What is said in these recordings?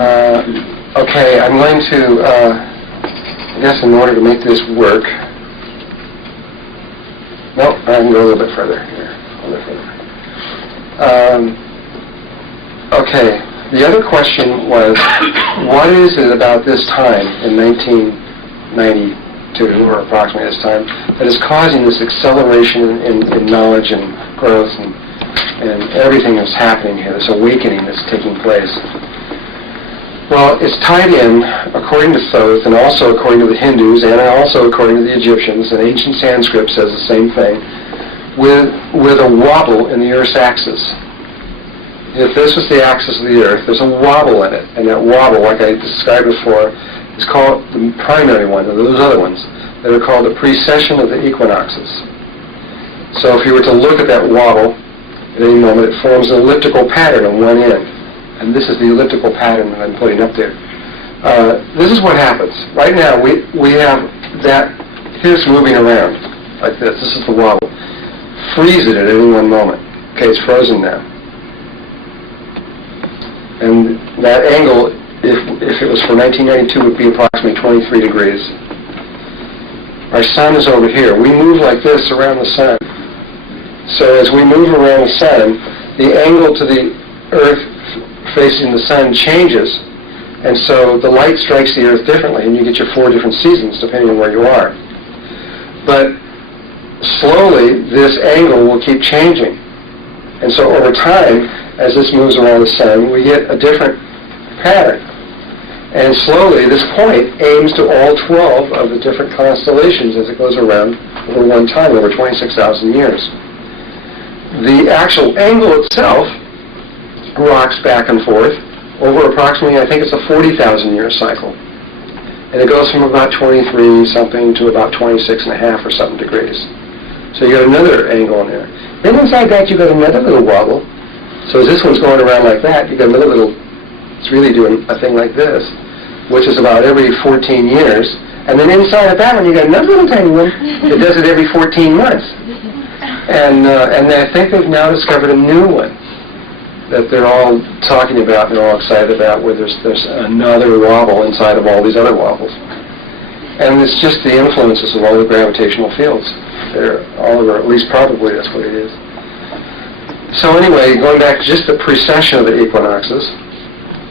Okay, I'm going to, I guess in order to make this work, no, I can go a little bit further here. A little bit further. Okay, the other question was, what is it about this time in 1992, or approximately this time, that is causing this acceleration in knowledge and growth and everything that's happening here, this awakening that's taking place? Well, it's tied in, according to Thoth, and also according to the Hindus, and also according to the Egyptians, and ancient Sanskrit says the same thing, with a wobble in the Earth's axis. If this was the axis of the Earth, there's a wobble in it, and that wobble, like I described before, is called the primary one, and those other ones, that are called the precession of the equinoxes. So if you were to look at that wobble, at any moment, it forms an elliptical pattern on one end. And this is the elliptical pattern that I'm putting up there. This is what happens. Right now, we have that, here's moving around like this. This is the wobble. Freeze it at any one moment. Okay, it's frozen now. And that angle, if it was for 1992, would be approximately 23 degrees. Our sun is over here. We move like this around the sun. So as we move around the sun, the angle to the Earth facing the sun changes, and so the light strikes the Earth differently, and you get your 4 different seasons depending on where you are. But slowly, this angle will keep changing. And so over time, as this moves around the sun, we get a different pattern. And slowly, this point aims to all 12 of the different constellations as it goes around over one time, over 26,000 years. The actual angle itself rocks back and forth over approximately, I think it's a 40,000 year cycle. And it goes from about 23 something to about 26 and a half or something degrees. So you got another angle in there. Then inside that you got another little wobble. So as this one's going around like that, you got another little, it's really doing a thing like this, which is about every 14 years. And then inside of that one you got another little tiny one that does it every 14 months. And I think they've now discovered a new one that they're all talking about and they're all excited about, where there's another wobble inside of all these other wobbles. And it's just the influences of all the gravitational fields. They're all over, at least probably that's what it is. So anyway, going back to just the precession of the equinoxes,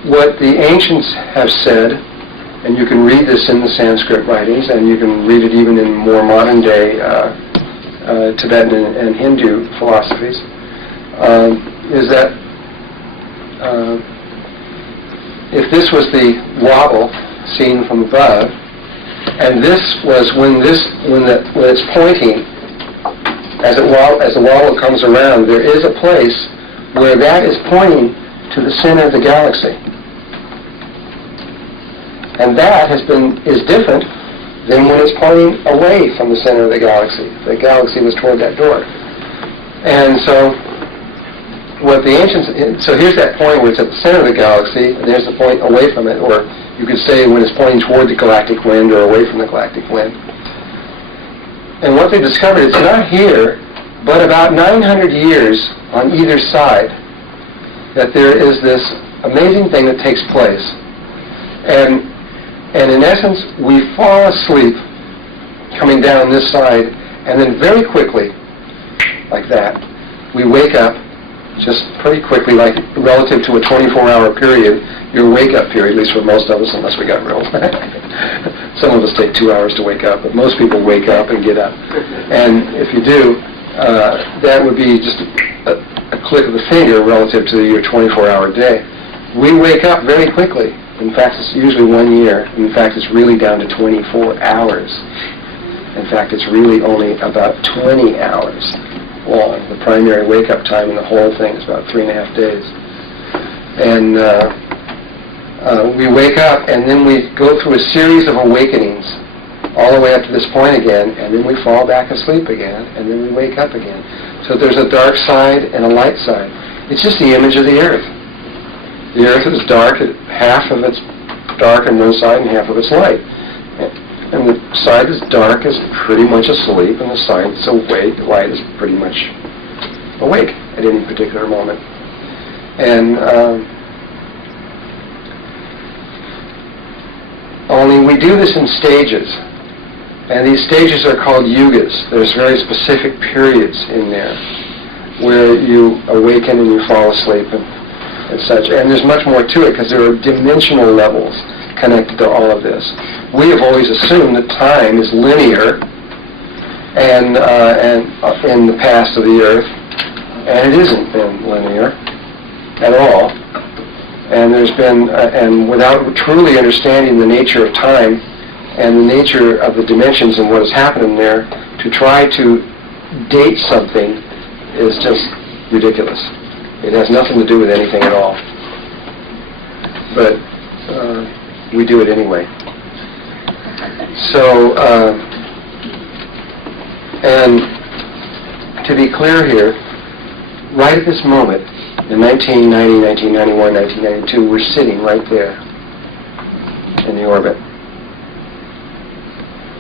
what the ancients have said, and you can read this in the Sanskrit writings, and you can read it even in more modern day Tibetan and Hindu philosophies, is that if this was the wobble seen from above, and this was when it's pointing, as the wobble comes around, there is a place where that is pointing to the center of the galaxy, and that is different than when it's pointing away from the center of the galaxy. The galaxy was toward that door, and so what the ancients, so here's that point where it's at the center of the galaxy, and there's the point away from it, or you could say when it's pointing toward the galactic wind or away from the galactic wind. And what they discovered, it's not here, but about 900 years on either side, that there is this amazing thing that takes place. And in essence, we fall asleep coming down this side, and then very quickly, like that, we wake up just pretty quickly, like relative to a 24-hour period, your wake-up period, at least for most of us, unless we got real. Some of us take 2 hours to wake up, but most people wake up and get up. And if you do, that would be just a click of the finger relative to your 24-hour day. We wake up very quickly. In fact, it's usually 1 year. In fact, it's really down to 24 hours. In fact, it's really only about 20 hours long. The primary wake-up time in the whole thing is about 3.5 days. And we wake up, and then we go through a series of awakenings all the way up to this point again, and then we fall back asleep again, and then we wake up again. So there's a dark side and a light side. It's just the image of the Earth. The Earth is dark, half of it's dark on one side and half of it's light. And the side that's dark is pretty much asleep, and the side that's awake, light, is pretty much awake at any particular moment. And Only we do this in stages. And these stages are called yugas. There's very specific periods in there where you awaken and you fall asleep and such. And there's much more to it because there are dimensional levels connected to all of this. We have always assumed that time is linear and in the past of the earth, and it isn't been linear at all. And there's been, and without truly understanding the nature of time and the nature of the dimensions and what has happened in there, to try to date something is just ridiculous. It has nothing to do with anything at all. But we do it anyway. So, and to be clear here, right at this moment, in 1990, 1991, 1992, we're sitting right there in the orbit.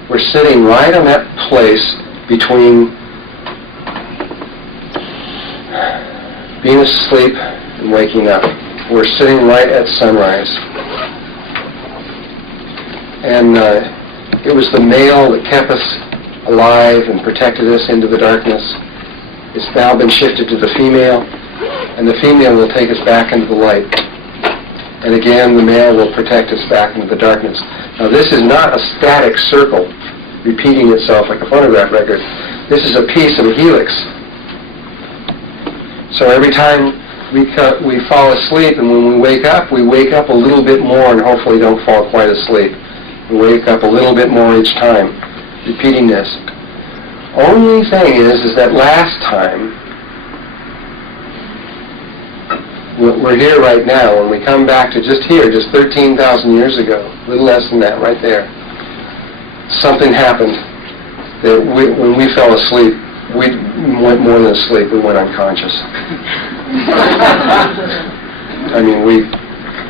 We're sitting right on that place between being asleep and waking up. We're sitting right at sunrise. And it was the male that kept us alive and protected us into the darkness. It's now been shifted to the female, and the female will take us back into the light. And again, the male will protect us back into the darkness. Now, this is not a static circle repeating itself like a phonograph record. This is a piece of a helix. So every time we fall asleep, and when we wake up a little bit more, and hopefully don't fall quite asleep. We wake up a little bit more each time, repeating this. Only thing is that last time, we're here right now. When we come back to just here, just 13,000 years ago, a little less than that, right there, something happened that when we fell asleep, we went more than asleep, we went unconscious. I mean, we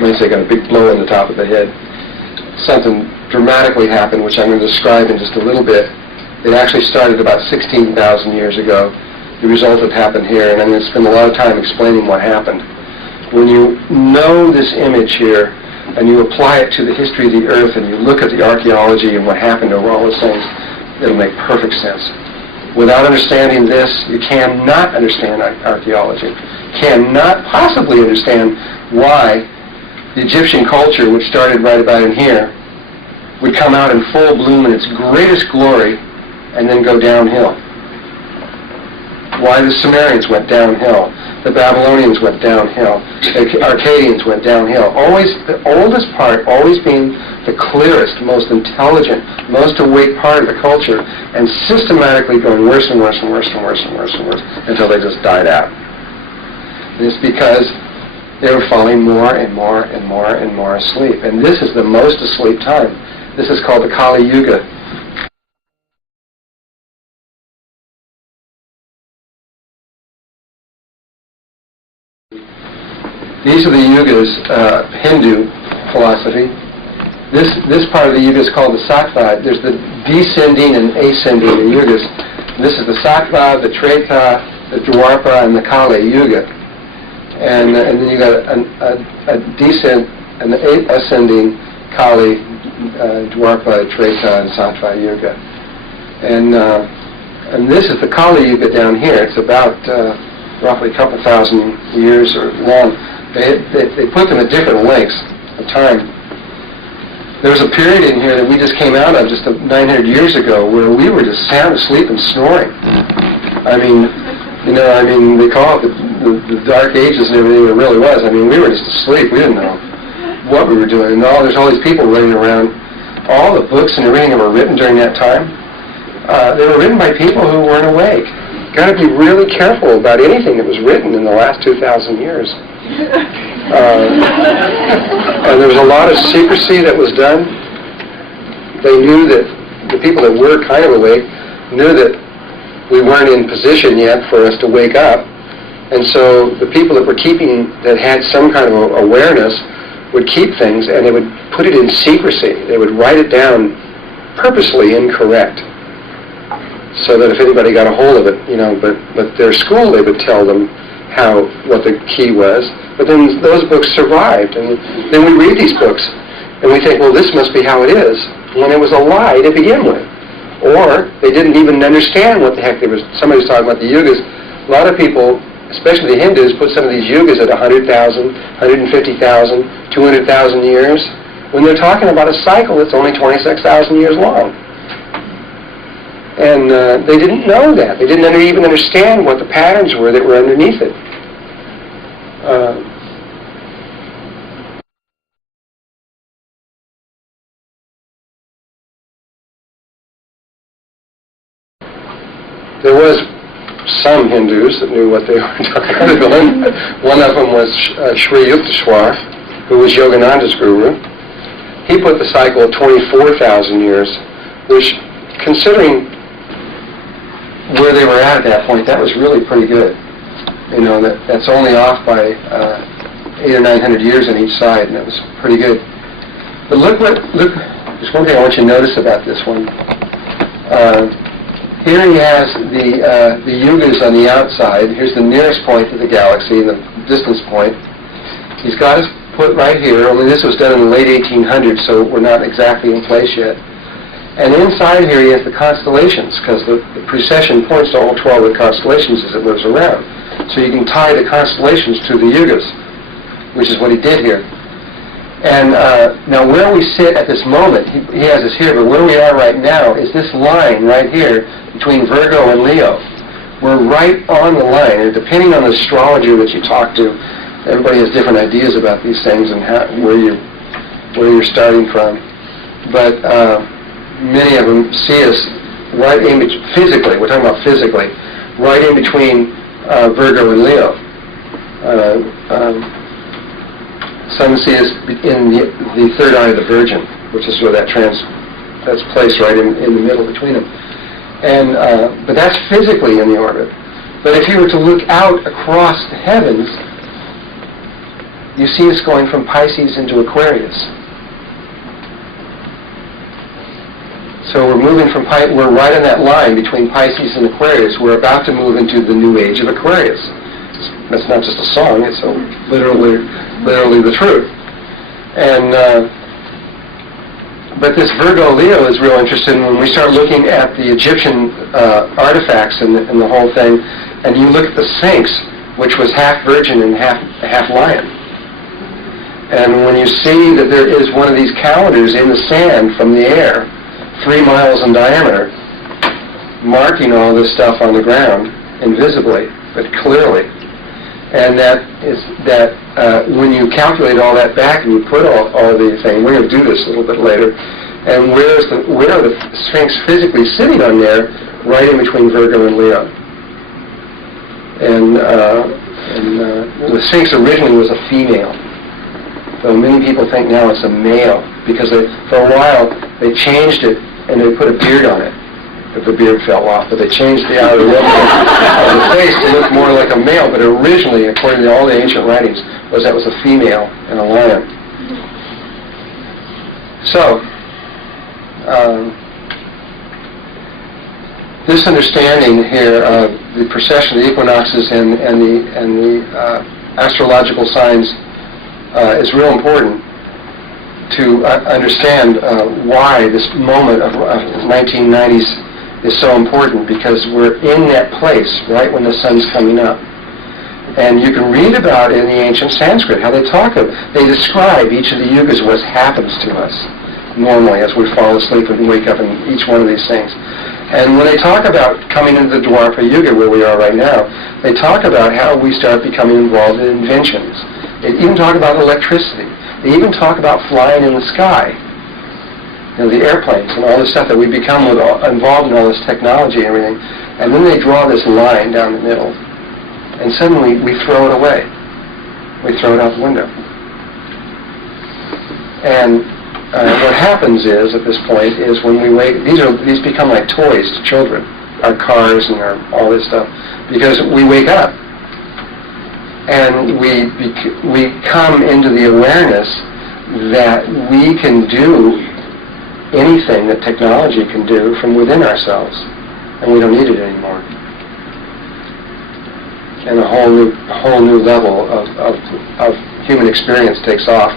might say got a big blow on the top of the head. Something dramatically happened, which I'm going to describe in just a little bit. It actually started about 16,000 years ago. The result had happened here, and I'm going to spend a lot of time explaining what happened. When you know this image here, and you apply it to the history of the Earth, and you look at the archaeology and what happened over all those things, it'll make perfect sense. Without understanding this, you cannot understand archaeology. Cannot possibly understand why the Egyptian culture, which started right about in here, would come out in full bloom in its greatest glory and then go downhill. Why the Sumerians went downhill. The Babylonians went downhill. The Akkadians went downhill. Always, the oldest part, always being the clearest, most intelligent, most awake part of the culture, and systematically going worse and worse and worse and worse and worse and worse until they just died out. And it's because they were falling more and more and more and more asleep. And this is the most asleep time. This is called the Kali Yuga. These are the yugas, Hindu philosophy. This part of the yuga is called the Sattva. There's the descending and ascending in yugas. This is the Sattva, the Treta, the Dwapara, and the Kali Yuga. And then you got a descent and the ascending Kali, Dwapara, Treta, and Sattva Yuga. And this is the Kali Yuga down here. It's about roughly a couple thousand years or long. They put them at different lengths of time. There was a period in here that we just came out of just 900 years ago where we were just sound asleep and snoring. I mean, they call it the Dark Ages and everything. It really was. I mean, we were just asleep. We didn't know what we were doing. And there's all these people running around. All the books and everything that were written during that time, they were written by people who weren't awake. Got to be really careful about anything that was written in the last 2,000 years. And there was a lot of secrecy that was done. They knew that the people that were kind of awake knew that we weren't in position yet for us to wake up. And so the people that had some kind of awareness would keep things, and they would put it in secrecy. They would write it down purposely incorrect, so that if anybody got a hold of it, but their school, they would tell them what the key was. But then those books survived, and then we read these books, And we think, well, this must be how it is, when it was a lie to begin with. Or they didn't even understand what the heck they was. Somebody was talking about the yugas. A lot of people, especially the Hindus, put some of these yugas at 100,000, 150,000, 200,000 years, when they're talking about a cycle that's only 26,000 years long. And they didn't know that. They didn't even understand what the patterns were that were underneath it. There was some Hindus that knew what they were talking about. One of them was Sri Yukteswar, who was Yogananda's guru. He put the cycle of 24,000 years, which, considering where they were at that point, that was really pretty good. You know, that's only off by 800 or 900 years on each side, and it was pretty good. But look, there's one thing I want you to notice about this one. Here he has the yugas on the outside. Here's the nearest point to the galaxy, and the distance point. He's got his foot right here, only this was done in the late 1800s, so we're not exactly in place yet. And inside here he has the constellations, because the precession points to all 12 of the constellations as it moves around. So you can tie the constellations to the yugas, which is what he did here. And now where we sit at this moment, he has this here, but where we are right now is this line right here between Virgo and Leo. We're right on the line, and depending on the astrologer that you talk to, everybody has different ideas about these things and where you're starting from. But many of them see us right in physically. We're talking about physically, right in between Virgo and Leo. Some see us in the third eye of the Virgin, which is where that's placed right in the middle between them. And but that's physically in the orbit. But if you were to look out across the heavens, you see us going from Pisces into Aquarius. So we're moving from we're right on that line between Pisces and Aquarius. We're about to move into the new age of Aquarius. That's not just a song; it's literally the truth. And but this Virgo Leo is real interesting when we start looking at the Egyptian artifacts and the whole thing, and you look at the Sphinx, which was half virgin and half lion. And when you see that there is one of these calendars in the sand from the air, 3 miles in diameter, marking all this stuff on the ground invisibly, but clearly. And when you calculate all that back and you put all the thing, we're going to do this a little bit later, and where are the Sphinx physically sitting on there, right in between Virgo and Leo. And the Sphinx originally was a female, though many people think now it's a male, because for a while they changed it and they put a beard on it. If the beard fell off, but they changed the outer look of the face to look more like a male, but originally, according to all the ancient writings, that was a female and a lion. So, this understanding here of the precession of the equinoxes and the astrological signs is real important to understand why this moment of 1990s is so important, because we're in that place right when the sun's coming up. And you can read about it in the ancient Sanskrit, how they describe each of the yugas, what happens to us normally as we fall asleep and wake up in each one of these things. And when they talk about coming into the Dwapara Yuga, where we are right now, they talk about how we start becoming involved in inventions. They even talk about electricity. They even talk about flying in the sky. You know, the airplanes and all this stuff that we become involved in, all this technology and everything. And then they draw this line down the middle. And suddenly we throw it away. We throw it out the window. And what happens is, at this point, is when we wake, these become like toys to children, our cars and all this stuff, because we wake up. And we come into the awareness that we can do anything that technology can do from within ourselves, and we don't need it anymore. And a whole new level of human experience takes off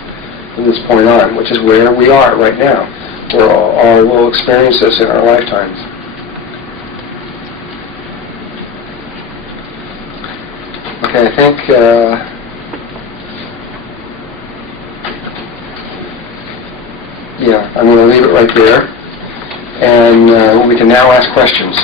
from this point on, which is where we are right now. We'll experience this in our lifetimes. Okay, I think I'm going to leave it right there, and we can now ask questions.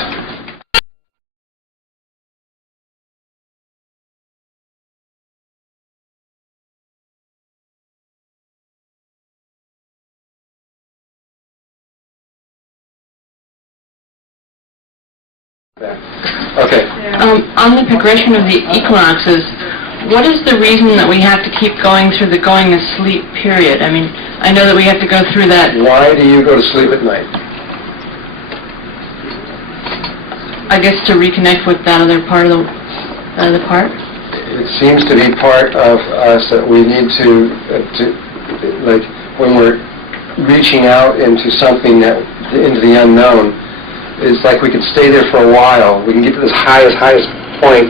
Okay. On the progression of the equinoxes, what is the reason that we have to keep going through the going to sleep period? I mean, I know that we have to go through that. Why do you go to sleep at night? I guess to reconnect with that other part of the part. It seems to be part of us that we need to like when we're reaching out into something into the unknown. It's like we could stay there for a while. We can get to this highest point,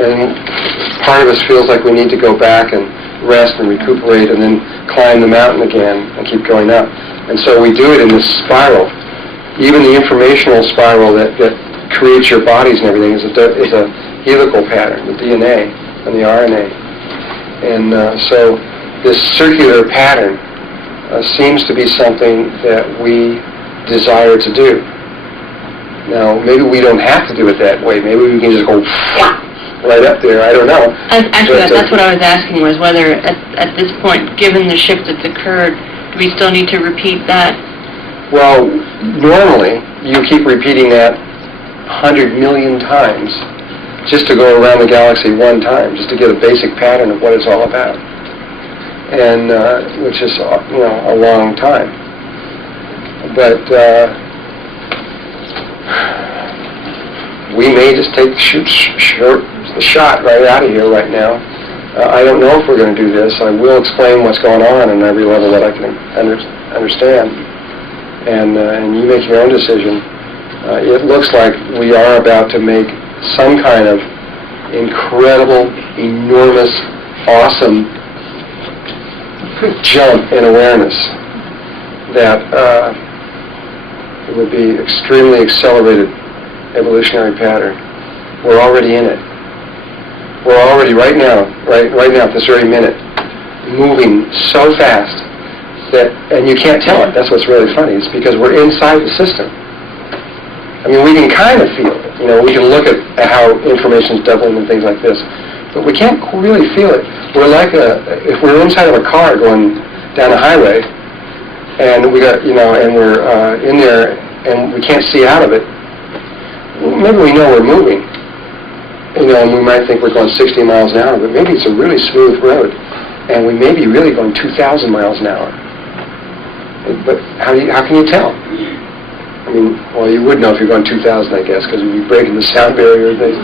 and part of us feels like we need to go back and rest and recuperate and then climb the mountain again and keep going up. And so we do it in this spiral. Even the informational spiral that creates your bodies and everything is a helical pattern, the DNA and the RNA. And so this circular pattern seems to be something that we desire to do. Now, maybe we don't have to do it that way. Maybe we can just go right up there. I don't know. Actually, that's what I was asking, was whether at this point, given the shift that's occurred, do we still need to repeat that? Well, normally, you keep repeating that 100 million times just to go around the galaxy one time, just to get a basic pattern of what it's all about, and which is a long time. But we may just take the shot right out of here right now. I don't know if we're going to do this. I will explain what's going on every level that I can understand, and you make your own decision. It looks like we are about to make some kind of incredible, enormous, awesome jump in awareness that it would be extremely accelerated evolutionary pattern. We're already in it. We're already right now at this very minute, moving so fast and you can't tell it. That's what's really funny. It's because we're inside the system. I mean, we can kind of feel it. We can look at how information's doubling and things like this, but we can't really feel it. We're like if we're inside of a car going down a highway, and we got, and we're in there, and we can't see out of it. Maybe we know we're moving, and we might think we're going 60 miles an hour, but maybe it's a really smooth road, and we may be really going 2,000 miles an hour. But how can you tell? I mean, well, you would know if you're going 2,000, I guess, because you'd be breaking the sound barrier and things.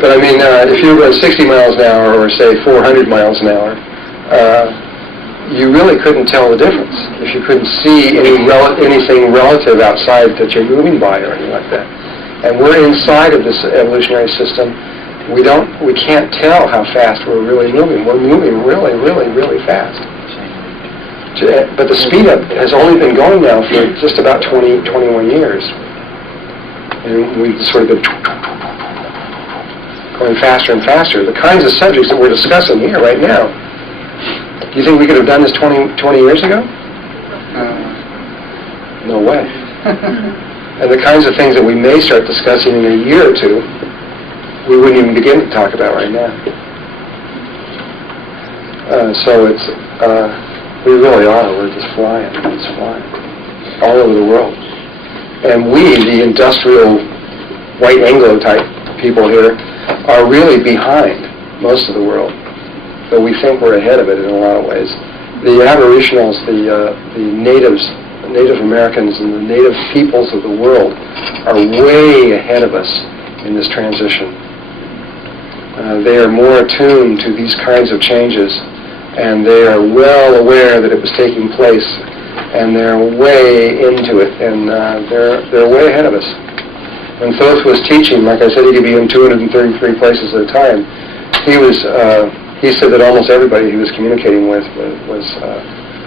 But I mean, if you were going 60 miles an hour, or say 400 miles an hour, you really couldn't tell the difference if you couldn't see anything relative outside that you're moving by or anything like that. And we're inside of this evolutionary system. We can't tell how fast we're really moving. We're moving really, really, really fast. But the speed up has only been going now for just about 21 years. And we've sort of been going faster and faster. The kinds of subjects that we're discussing here right now, do you think we could have done this 20 years ago? No way. And the kinds of things that we may start discussing in a year or two, we wouldn't even begin to talk about right now. So it's, we really are. We're just flying. It's flying all over the world. And we, the industrial white Anglo type people here, are really behind most of the world. But we think we're ahead of it in a lot of ways. The Aboriginals, the natives, the Native Americans, and the native peoples of the world are way ahead of us in this transition. They are more attuned to these kinds of changes, and they are well aware that it was taking place, and they're way into it, and they're way ahead of us. When Thoth was teaching, like I said, he could be in 233 places at a time. He was he said that almost everybody he was communicating with was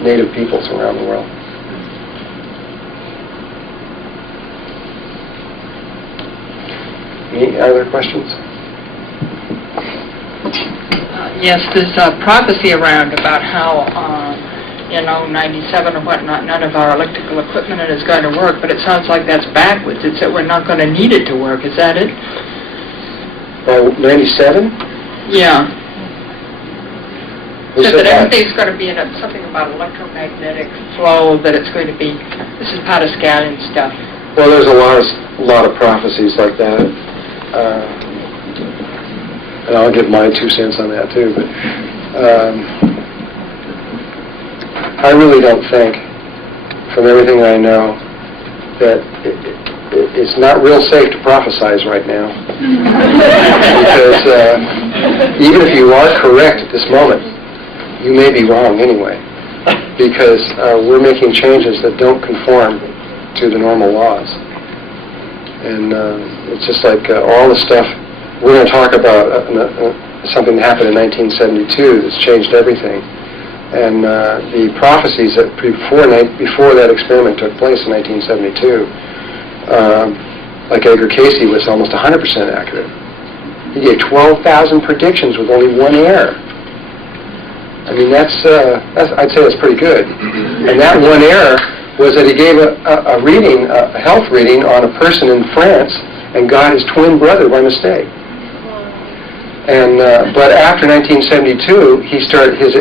native peoples around the world. Any other questions? Yes, there's a prophecy around about how, 97 or whatnot, none of our electrical equipment is going to work, but it sounds like that's backwards. It's that we're not going to need it to work. Is that it? By 97? Yeah. Who Said said that that? everything's going to be in something about electromagnetic flow, that it's going to be, this is Pascalian stuff. Well, there's a lot of prophecies like that. And I'll give my 2 cents on that too, but I really don't think, from everything I know, that it's not real safe to prophesize right now. Because even if you are correct at this moment, you may be wrong anyway. Because we're making changes that don't conform to the normal laws. And it's just like all the stuff, we're going to talk about something that happened in 1972 that's changed everything. And the prophecies that before that experiment took place in 1972, like Edgar Cayce was almost 100% accurate. He gave 12,000 predictions with only one error. I mean, that's I'd say that's pretty good. And that one error was that he gave a reading, a health reading on a person in France, and got his twin brother by mistake. And but after 1972, he started his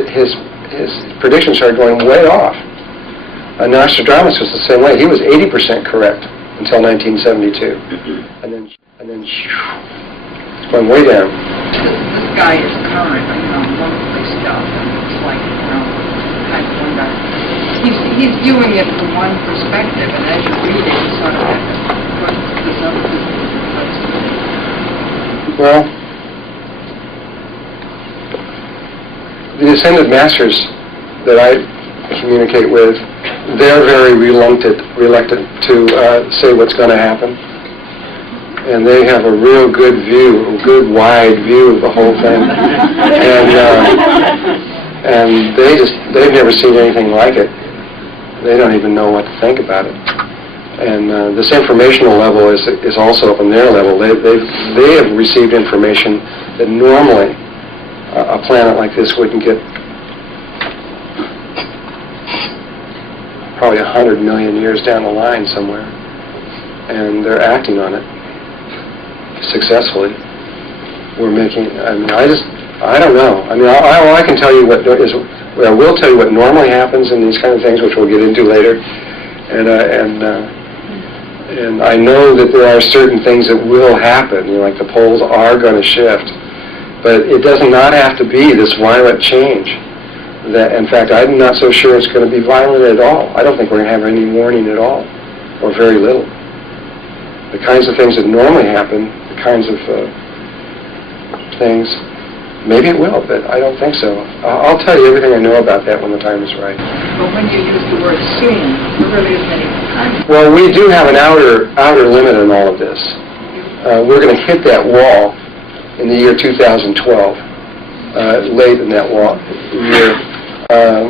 predictions started going way off. Nostradamus was the same way. He was 80% correct until 1972, and then it's going way down. This guy is current, monthly stuff, and it's like, kind of wonder. He's viewing it from one perspective, and as you read it, you sort of have to put this other perspective. Well, the Ascended Masters that I communicate with, they're very reluctant to say what's going to happen. And they have a real good view, a good wide view of the whole thing. And they've never seen anything like it. They don't even know what to think about it. And this informational level is also up on their level. They have received information that normally a planet like this wouldn't get. Probably 100 million years down the line somewhere, and they're acting on it successfully. We're making. I mean, I don't know. I mean, all I can tell you I will tell you what normally happens in these kind of things, which we'll get into later, and I know that there are certain things that will happen. Like the poles are going to shift, but it does not have to be this violent change. That, in fact, I'm not so sure it's going to be violent at all. I don't think we're going to have any warning at all, or very little. The kinds of things that normally happen, the kinds of things, maybe it will, but I don't think so. I'll tell you everything I know about that when the time is right. But when you use the word soon, there really isn't any time. Well, we do have an outer limit on all of this. We're going to hit that wall in the year 2012, late in that wall year.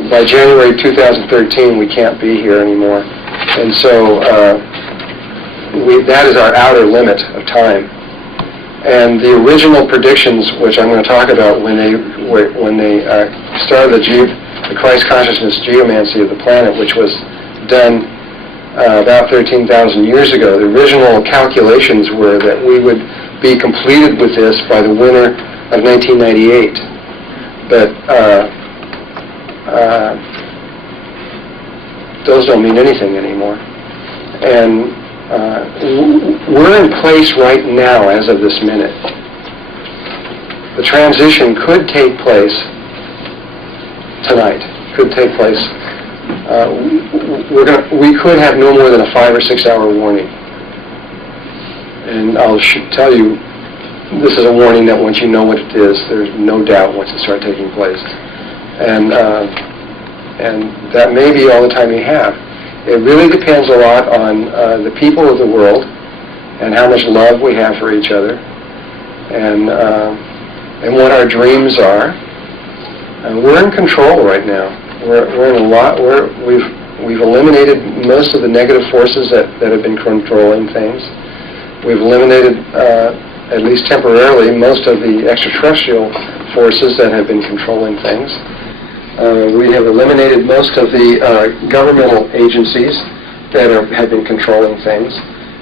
By January 2013, we can't be here anymore, and so that is our outer limit of time. And the original predictions, which I'm going to talk about, when they started the Christ consciousness geomancy of the planet, which was done about 13,000 years ago, the original calculations were that we would be completed with this by the winter of 1998. But those don't mean anything anymore. And we're in place right now as of this minute. The transition could take place tonight. Could take place. We could have no more than a 5 or 6 hour warning. And I'll tell you, this is a warning that once you know what it is, there's no doubt once it starts taking place. And that may be all the time you have. It really depends a lot on the people of the world and how much love we have for each other, and what our dreams are, We're in control right now. We're in a lot. We've eliminated most of the negative forces that have been controlling things. We've eliminated, at least temporarily, most of the extraterrestrial forces that have been controlling things. We have eliminated most of the governmental agencies that have been controlling things.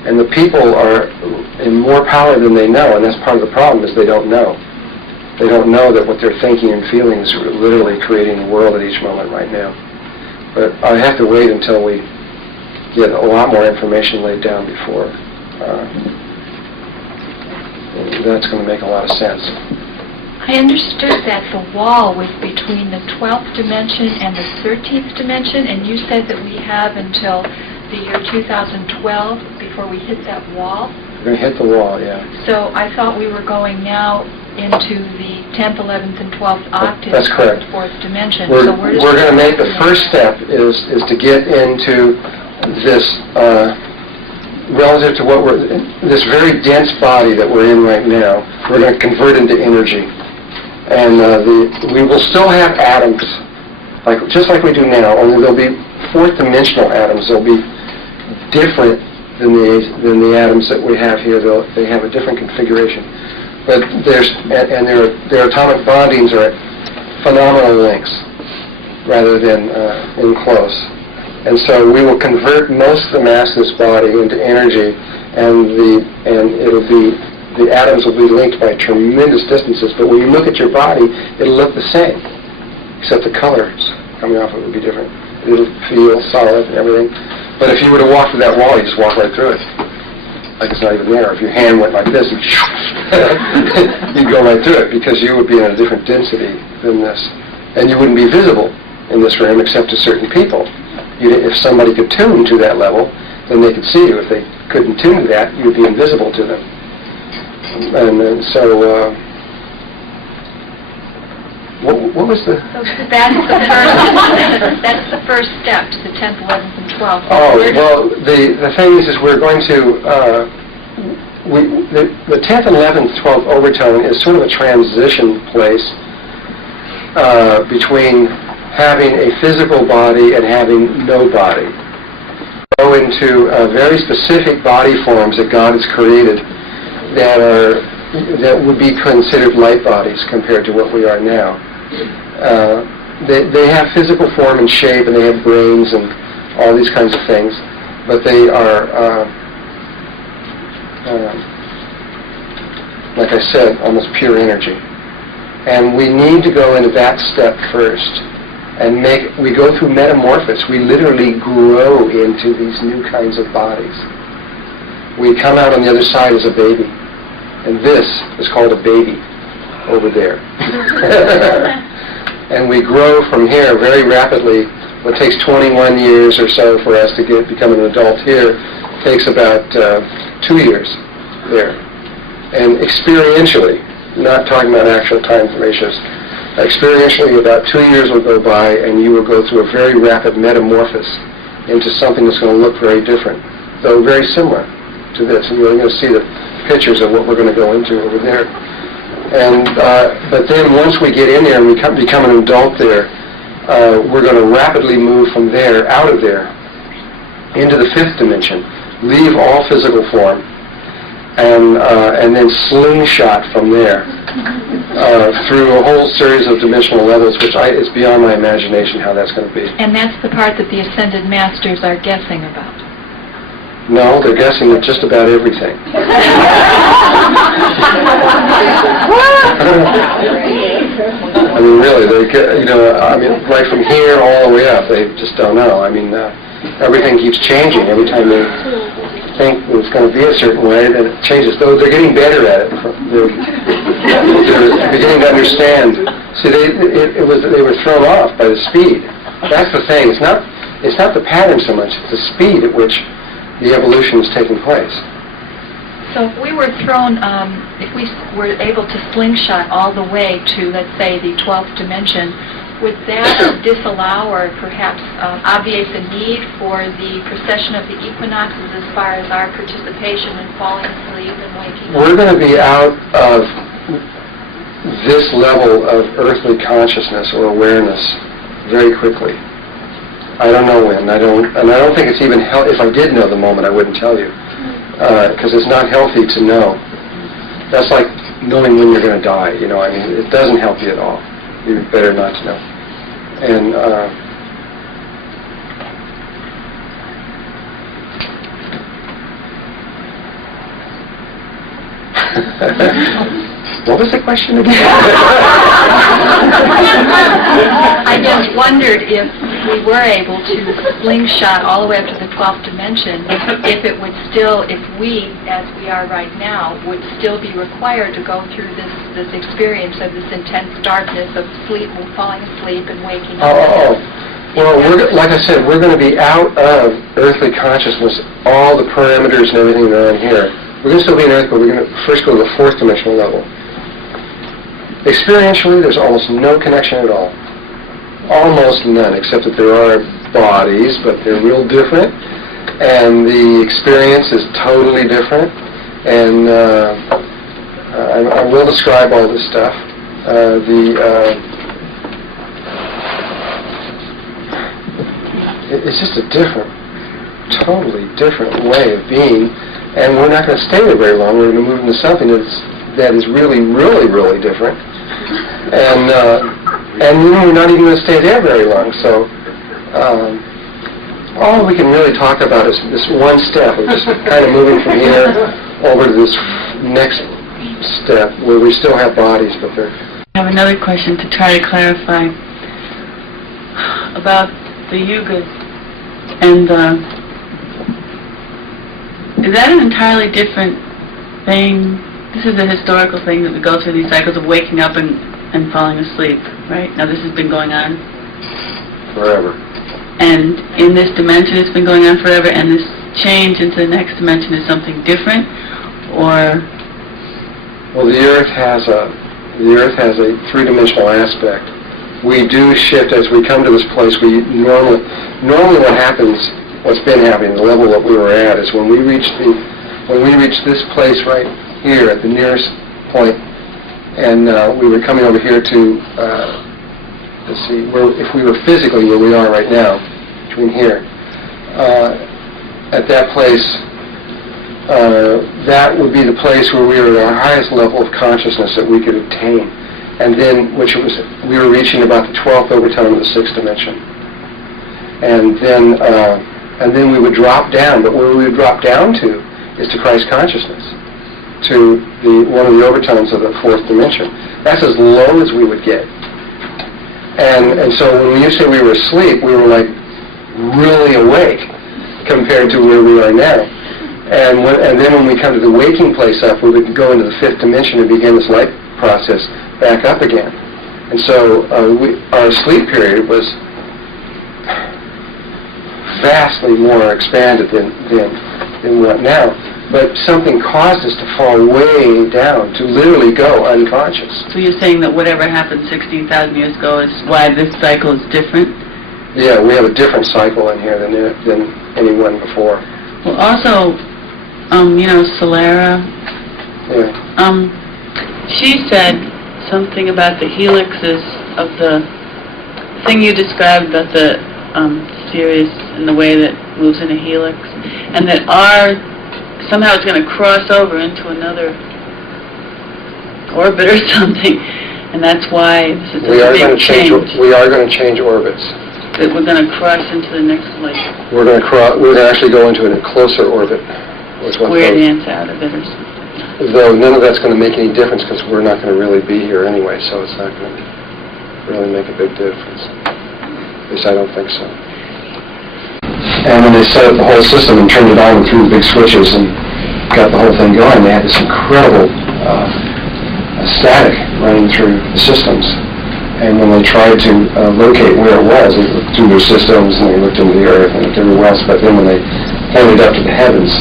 And the people are in more power than they know, and that's part of the problem, is they don't know. They don't know that what they're thinking and feeling is literally creating the world at each moment right now. But I have to wait until we get a lot more information laid down before. That's going to make a lot of sense. I understood that the wall was between the 12th dimension and the 13th dimension, and you said that we have until the year 2012 before we hit that wall. We're going to hit the wall, yeah. So I thought we were going now into the 10th, 11th, and 12th octaves That's correct. of the 4th dimension. We're So going to make the first step is to get into this relative to what this very dense body that we're in right now. We're going to convert into energy. And we will still have atoms, just like we do now, only they'll be fourth dimensional atoms. They'll be different than the atoms that we have here. They have a different configuration. But their atomic bondings are at phenomenal lengths rather than in close. And so we will convert most of the mass of this body into energy, and the atoms will be linked by tremendous distances. But when you look at your body, it'll look the same, except the colors coming off it will be different. It'll feel solid and everything. But if you were to walk through that wall, you just walk right through it. Like it's not even there. If your hand went like this, you'd go right through it, because you would be in a different density than this. And you wouldn't be visible in this room except to certain people. If somebody could tune to that level, then they could see you. If they couldn't tune to that, you'd be invisible to them. And so, what was the... So that's the first step to the 10th, 11th, and 12th. Oh, well, the thing is we're going to... the 10th and 11th, 12th overtone is sort of a transition place between having a physical body and having no body. Go into very specific body forms that God has created that would be considered light bodies compared to what we are now. They have physical form and shape, and they have brains and all these kinds of things, but they are, like I said, almost pure energy. And we need to go into that step first. And we go through metamorphosis. We literally grow into these new kinds of bodies. We come out on the other side as a baby. And this is called a baby over there. And we grow from here very rapidly. What takes 21 years or so for us to become an adult here takes about 2 years there. And experientially, not talking about actual time ratios, experientially, about 2 years will go by, and you will go through a very rapid metamorphosis into something that's going to look very different, though very similar to this. And you're going to see the pictures of what we're going to go into over there. And but then once we get in there and we become an adult there, we're going to rapidly move from there, out of there, into the 5th dimension, leave all physical form, and then slingshot from there. Through a whole series of dimensional levels, which it's beyond my imagination how that's going to be. And that's the part that the Ascended Masters are guessing about. No, they're guessing at just about everything. I mean, really, right from here all the way up, they just don't know. I mean, everything keeps changing every time they think it's going to be a certain way, then it changes. Though they're getting better at it. They're beginning to understand. See, they were thrown off by the speed. That's the thing. It's not the pattern so much. It's the speed at which the evolution is taking place. So if we were thrown, if we were able to slingshot all the way to, let's say, the 12th dimension, would that disallow or perhaps obviate the need for the precession of the equinoxes as far as our participation in falling asleep and waking up? We're going to be out of this level of earthly consciousness or awareness very quickly. I don't know when. I don't think it's even if I did know the moment, I wouldn't tell you, because it's not healthy to know. That's like knowing when you're going to die. You know, I mean, it doesn't help you at all. You're better not to know. And what was the question again? I just wondered if we were able to slingshot all the way up to the 12th dimension, if it would still, if we, as we are right now, would still be required to go through this experience of this intense darkness of sleep and falling asleep and waking up. Well, like I said, we're going to be out of earthly consciousness, all the parameters and everything that are in here. We're going to still be in Earth, but we're going to first go to the fourth dimensional level. Experientially, there's almost no connection at all. Almost none, except that there are bodies, but they're real different, and the experience is totally different. And I will describe all this stuff. It's just a different, totally different way of being. And we're not going to stay there very long. We're going to move into something that is really, really, really different. And we're not even going to stay there very long. So all we can really talk about is this one step of just kind of moving from here over to this next step where we still have bodies, but they're... I have another question to try to clarify about the yugas. And is that an entirely different thing? This is a historical thing that we go through these cycles of waking up and falling asleep, right? Now this has been going on forever. And in this dimension it's been going on forever, and this change into the next dimension is something different, or? Well, the Earth has a three-dimensional aspect. We do shift as we come to this place. We normally what happens, what's been happening, the level that we were at, is when we reach this place right here at the nearest point, and we were coming over here to let's see, if we were physically where we are right now, between here, at that place, that would be the place where we were at our highest level of consciousness that we could attain. And then, we were reaching about the 12th overtone of the 6th dimension. And then we would drop down, but where we would drop down to is to Christ consciousness, to one of the overtones of the 4th dimension. That's as low as we would get. And so when you say we were asleep, we were like really awake compared to where we are now. And then when we come to the waking place up, we would go into the 5th dimension and begin this light process back up again. And so our sleep period was vastly more expanded than what now. But something caused us to fall way down, to literally go unconscious. So you're saying that whatever happened 16,000 years ago is why this cycle is different? Yeah, we have a different cycle in here than anyone before. Well, also, Solara, yeah. She said something about the helixes of the thing you described about the Sirius and the way that moves in a helix, and that somehow it's going to cross over into another orbit or something, and that's why this is a big change. We are going to change orbits. That we're going to cross into the next place. We're going to actually go into a closer orbit. Square dance out of it or something. Though none of that's going to make any difference because we're not going to really be here anyway, so it's not going to really make a big difference. At least I don't think so. And when they set up the whole system and turned it on and threw the big switches and got the whole thing going, they had this incredible static running through the systems. And when they tried to locate where it was, they looked through their systems and they looked into the Earth and looked everywhere else. But then when they pointed up to the heavens,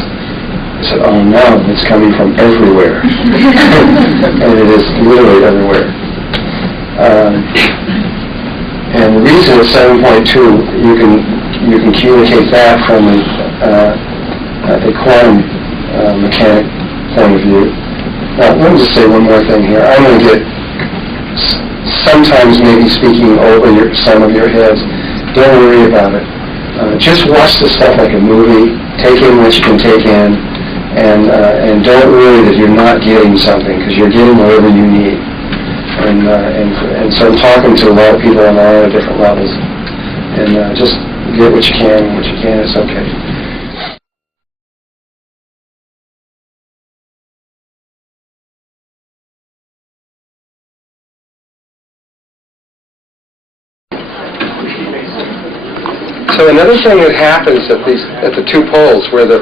they said, "Oh no, it's coming from everywhere," and it is literally everywhere. And the reason it's 7.2, you can communicate that from a quantum mechanic point of view. Now, let me just say one more thing here. I'm going to get sometimes maybe speaking over some of your heads. Don't worry about it. Just watch the stuff like a movie. Take in what you can take in, and don't worry that you're not getting something, because you're getting whatever you need. And so I'm talking to a lot of people on a lot of different levels, and just get what you can, and what you can, it's okay. So another thing that happens at the two poles, where the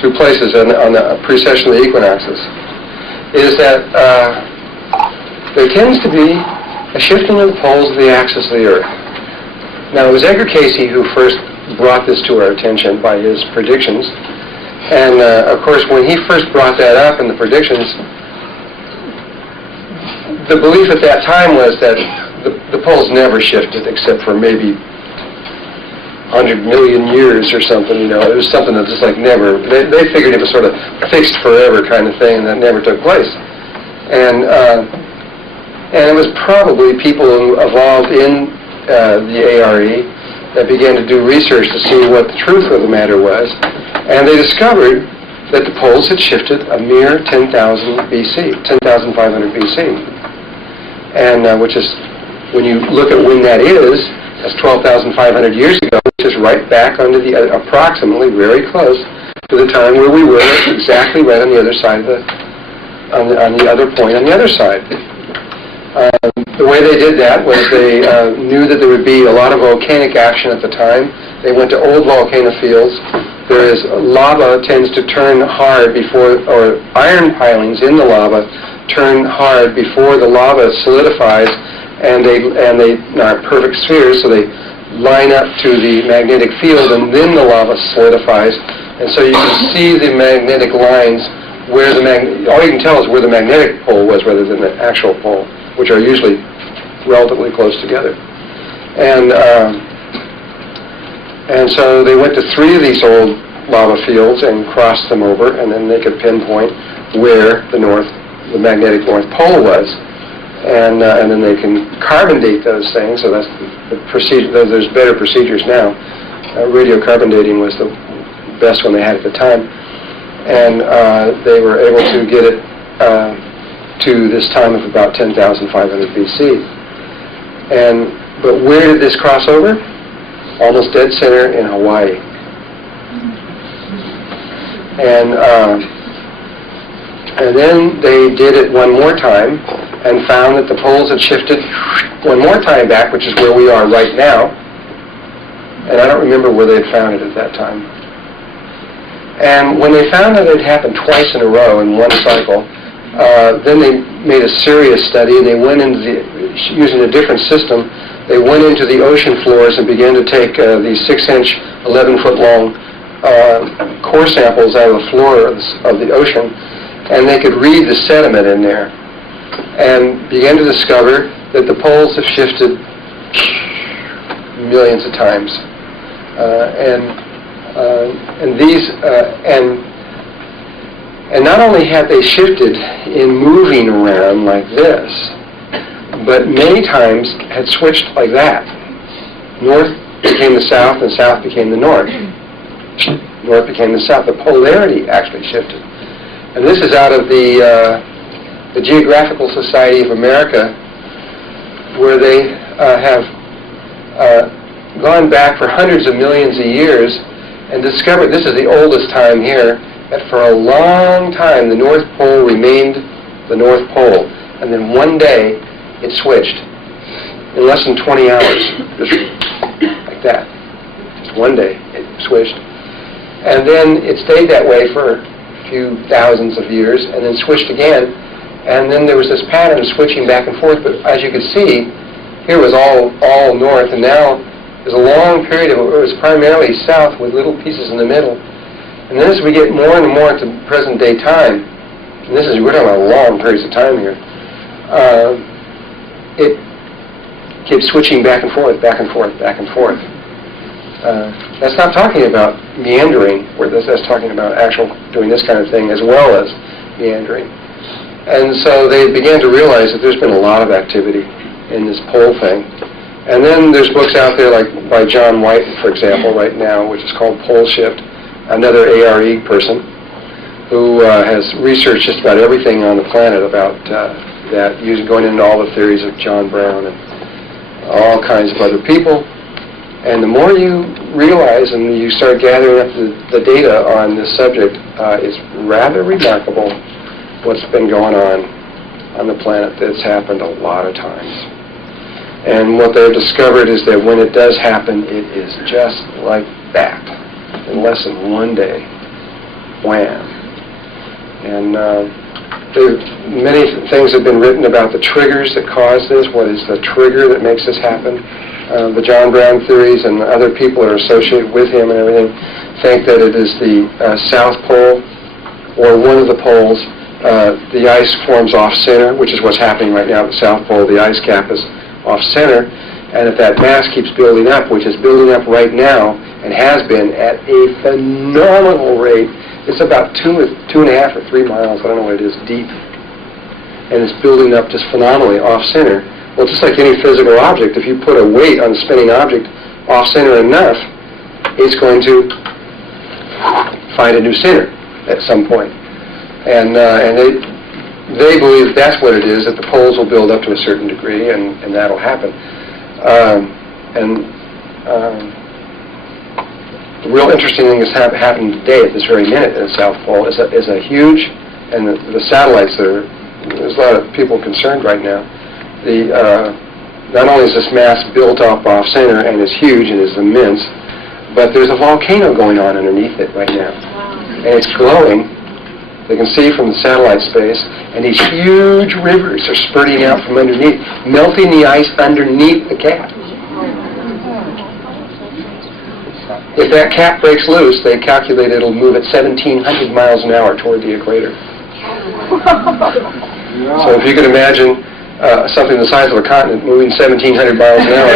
two places on the precession of the equinoxes, is that there tends to be a shifting of the poles of the axis of the Earth. Now, it was Edgar Cayce who first brought this to our attention by his predictions, and of course, when he first brought that up in the predictions, the belief at that time was that the poles never shifted except for maybe 100 million years or something, It was something that just like never, they figured it was sort of fixed forever kind of thing, and that never took place. And it was probably people who evolved in the ARE that began to do research to see what the truth of the matter was. And they discovered that the poles had shifted a mere 10,000 BC, 10,500 BC. And which is, when you look at when that is, that's 12,500 years ago, which is right back under the, approximately, very close to the time where we were exactly right on the other side of on the other point on the other side. The way they did that was they knew that there would be a lot of volcanic action at the time. They went to old volcano fields. There is lava tends to turn hard before, or iron pilings in the lava turn hard before the lava solidifies, and they are perfect spheres, so they line up to the magnetic field, and then the lava solidifies, and so you can see the magnetic lines where all you can tell is where the magnetic pole was rather than the actual pole, which are usually relatively close together. And so they went to 3 of these old lava fields and crossed them over, and then they could pinpoint where the magnetic North Pole was. And then they can carbon date those things, so that's the procedure. There's better procedures now. Radiocarbon dating was the best one they had at the time. And they were able to get it to this time of about 10,500 BC. But where did this cross over? Almost dead center in Hawaii. And then they did it one more time and found that the poles had shifted one more time back, which is where we are right now. And I don't remember where they had found it at that time. And when they found that it had happened twice in a row in one cycle, then they made a serious study, and they went into using a different system. They went into the ocean floors and began to take these 6-inch, 11-foot-long core samples out of the floor of the ocean, and they could read the sediment in there, and began to discover that the poles have shifted millions of times, and not only have they shifted in moving around like this, but many times had switched like that. North became the south, and south became the north. North became the south. The polarity actually shifted. And this is out of the Geographical Society of America, where they have gone back for hundreds of millions of years and discovered, this is the oldest time here, that for a long time the North Pole remained the North Pole. And then one day it switched. In less than 20 hours, just like that. Just one day it switched. And then it stayed that way for a few thousands of years, and then switched again. And then there was this pattern of switching back and forth, but as you could see, here was all north, and now there's a long period of it where it was primarily south with little pieces in the middle. And then as we get more and more to present day time, and we're talking about long periods of time here, it keeps switching back and forth, back and forth, back and forth. That's not talking about meandering, that's talking about actual doing this kind of thing as well as meandering. And so they began to realize that there's been a lot of activity in this pole thing. And then there's books out there like by John White, for example, right now, which is called Pole Shift, another ARE person who has researched just about everything on the planet about that, going into all the theories of John Brown and all kinds of other people. And the more you realize and you start gathering up the data on this subject, it's rather remarkable what's been going on the planet. That's happened a lot of times. And what they've discovered is that when it does happen, it is just like that. In less than one day. Wham. And many things have been written about the triggers that cause this. What is the trigger that makes this happen? The John Brown theories and other people that are associated with him and everything think that it is the South Pole or one of the poles. The ice forms off-center, which is what's happening right now at the South Pole. The ice cap is off-center, and if that mass keeps building up, which is building up right now and has been at a phenomenal rate, it's about 2.5 or 3 miles, I don't know what it is, deep, and it's building up just phenomenally off-center. Well, just like any physical object, if you put a weight on a spinning object off-center enough, it's going to find a new center at some point. And they believe that's what it is, that the poles will build up to a certain degree, and that'll happen. The real interesting thing that's happening today at this very minute in the South Pole is a huge, and the satellites there's a lot of people concerned right now. Not only is this mass built up off-center and is huge and is immense, but there's a volcano going on underneath it right now. And it's glowing. They can see from the satellite space, and these huge rivers are spurting out from underneath, melting the ice underneath the cap. If that cap breaks loose, they calculate it'll move at 1,700 miles an hour toward the equator. So if you can imagine something the size of a continent moving 1,700 miles an hour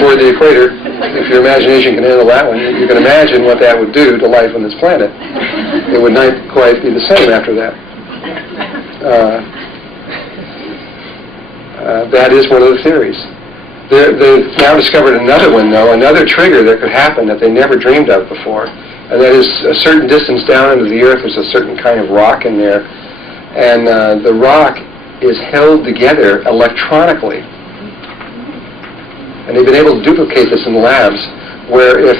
toward the equator, if your imagination can handle that one, you can imagine what that would do to life on this planet. It would not quite be the same after that. That is one of the theories. They've now discovered another one, though, another trigger that could happen that they never dreamed of before, and that is a certain distance down into the Earth, there's a certain kind of rock in there, and the rock is held together electronically. And they've been able to duplicate this in labs, where if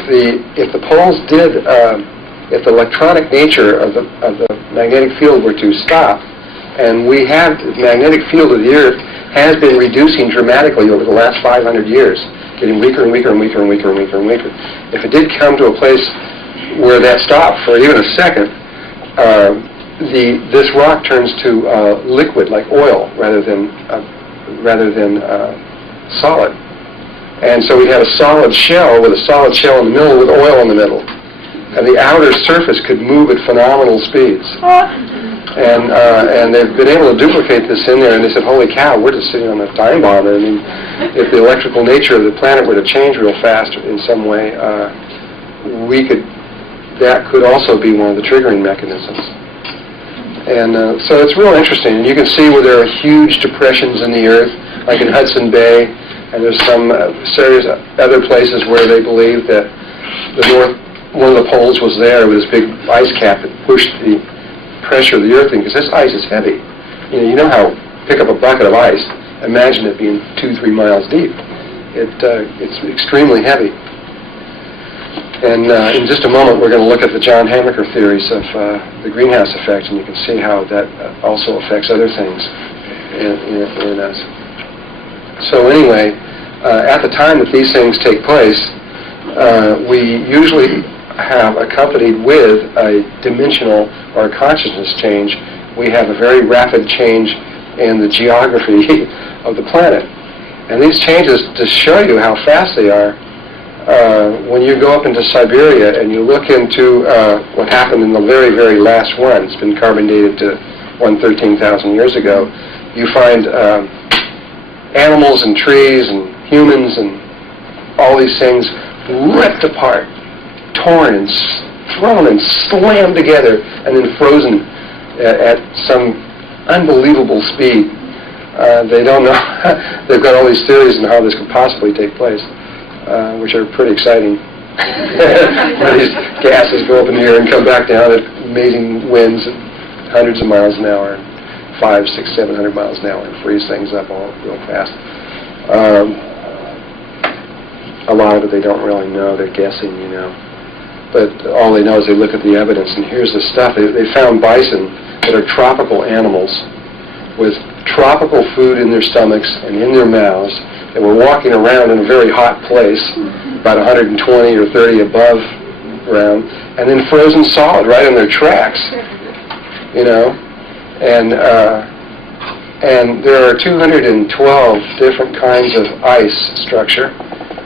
the poles did, if the electronic nature of the magnetic field were to stop, and we have the magnetic field of the Earth has been reducing dramatically over the last 500 years, getting weaker and weaker and weaker and weaker and weaker and weaker. If it did come to a place where that stopped for even a second, this rock turns to liquid, like oil, rather than solid. And so we have a solid shell with a solid shell in the middle with oil in the middle. And the outer surface could move at phenomenal speeds. And they've been able to duplicate this in there, and they said, holy cow, we're just sitting on a time bomb. I mean, if the electrical nature of the planet were to change real fast in some way, that could also be one of the triggering mechanisms. And so it's real interesting. And you can see where there are huge depressions in the Earth, like in Hudson Bay, and there's some serious other places where they believe that one of the poles was there with this big ice cap that pushed the pressure of the Earth in, because this ice is heavy. You know how pick up a bucket of ice, imagine it being 2-3 miles deep. It's extremely heavy. And in just a moment, we're going to look at the John Hamaker theories of the greenhouse effect, and you can see how that also affects other things in us. So anyway, at the time that these things take place, we usually have accompanied with a dimensional or a consciousness change. We have a very rapid change in the geography of the planet. And these changes, to show you how fast they are, when you go up into Siberia and you look into what happened in the very, very last one, it's been carbon dated to 13,000 years ago, you find animals and trees and humans and all these things ripped apart, torn and thrown and slammed together, and then frozen at some unbelievable speed. They don't know. They've got all these theories on how this could possibly take place, which are pretty exciting. Where these gases go up in the air and come back down at amazing winds at hundreds of miles an hour, 500, 600, 700 miles an hour, and freeze things up all real fast. A lot of it they don't really know. They're guessing, you know. But all they know is they look at the evidence, and here's the stuff. They found bison that are tropical animals with tropical food in their stomachs and in their mouths that were walking around in a very hot place, about 120 or 30 above ground, and then frozen solid right in their tracks, you know. And there are 212 different kinds of ice structure.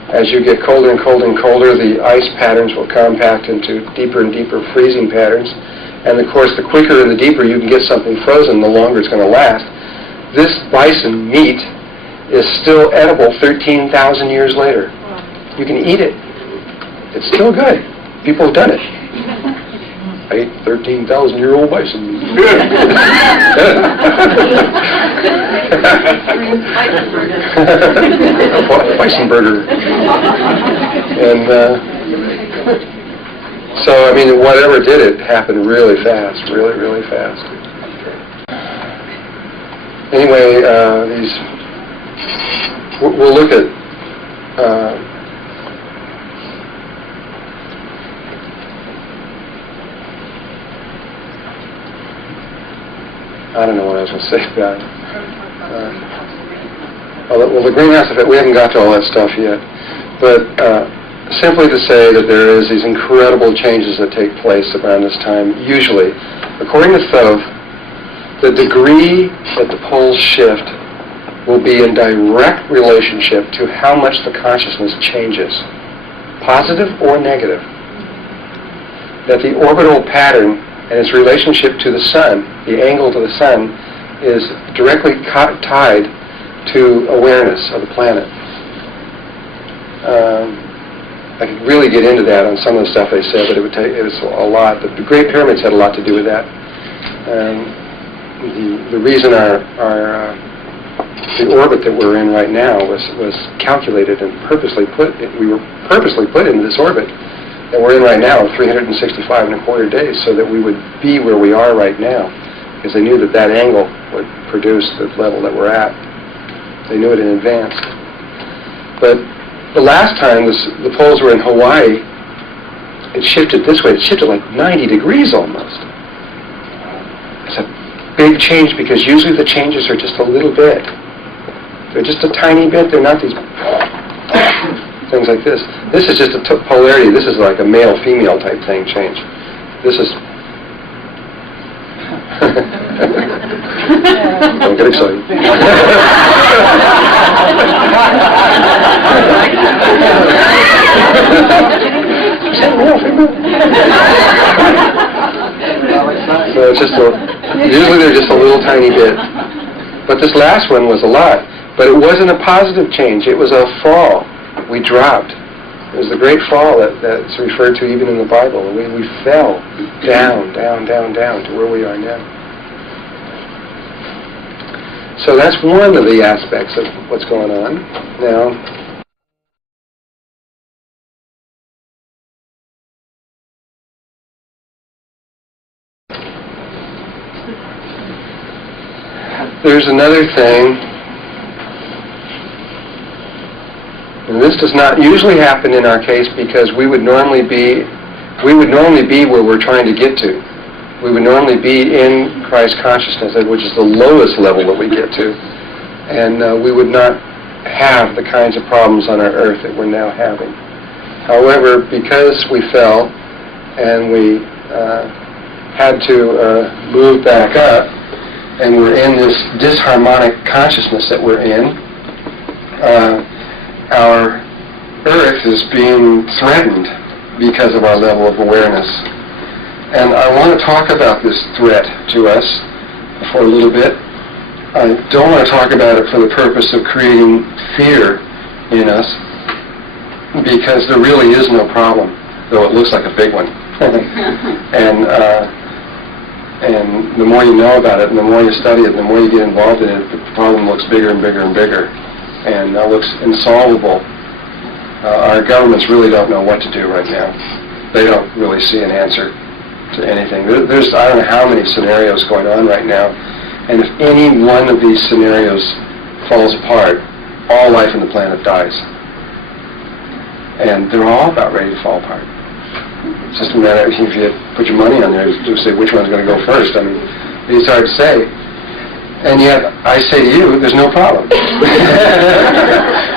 As you get colder and colder and colder, the ice patterns will compact into deeper and deeper freezing patterns. And of course, the quicker and the deeper you can get something frozen, the longer it's going to last. This bison meat is still edible 13,000 years later. You can eat it. It's still good. People have done it. I ate 13,000-year-old bison. Bison burger. And so, I mean, whatever did it happened really fast, really, really fast. Anyway, we'll look at I don't know what I was going to say about it. Well, the greenhouse effect, we haven't got to all that stuff yet. But simply to say that there is these incredible changes that take place around this time. Usually, according to Thoth, the degree that the poles shift will be in direct relationship to how much the consciousness changes, positive or negative. That the orbital pattern and its relationship to the sun, the angle to the sun, is directly tied to awareness of the planet. I could really get into that on some of the stuff they said, but it was a lot. The Great Pyramids had a lot to do with that. The reason the orbit that we're in right now was calculated and we were purposely put into this orbit that we're in right now, 365 and a quarter days, so that we would be where we are right now, because they knew that angle would produce the level that we're at. They knew it in advance. But the last time the poles were in Hawaii, it shifted this way. It shifted like 90 degrees almost. It's a big change, because usually the changes are just a little bit. They're just a tiny bit. They're not these things like this. This is just a polarity. This is like a male-female type thing change. This is... Don't get excited. So it's just usually they're just a little tiny bit. But this last one was a lot. But it wasn't a positive change. It was a fall. We dropped. It was the great fall that's referred to even in the Bible. We fell down, down, down, down to where we are now. So that's one of the aspects of what's going on. Now, there's another thing. And this does not usually happen in our case, because we would normally be where we're trying to get to. We would normally be in Christ consciousness, which is the lowest level that we get to. And we would not have the kinds of problems on our earth that we're now having. However, because we fell and we had to move back up, and we're in this disharmonic consciousness that we're in, our earth is being threatened because of our level of awareness. And I want to talk about this threat to us for a little bit. I don't want to talk about it for the purpose of creating fear in us, because there really is no problem, though it looks like a big one. And And the more you know about it, and the more you study it, and the more you get involved in it, the problem looks bigger and bigger and bigger, and looks insolvable. Our governments really don't know what to do right now. They don't really see an answer to anything. There's I don't know how many scenarios going on right now, and if any one of these scenarios falls apart, all life on the planet dies. And they're all about ready to fall apart. It's just a matter, if you put your money on there, to say which one's going to go first. I mean, it's hard to say. And yet, I say to you, there's no problem.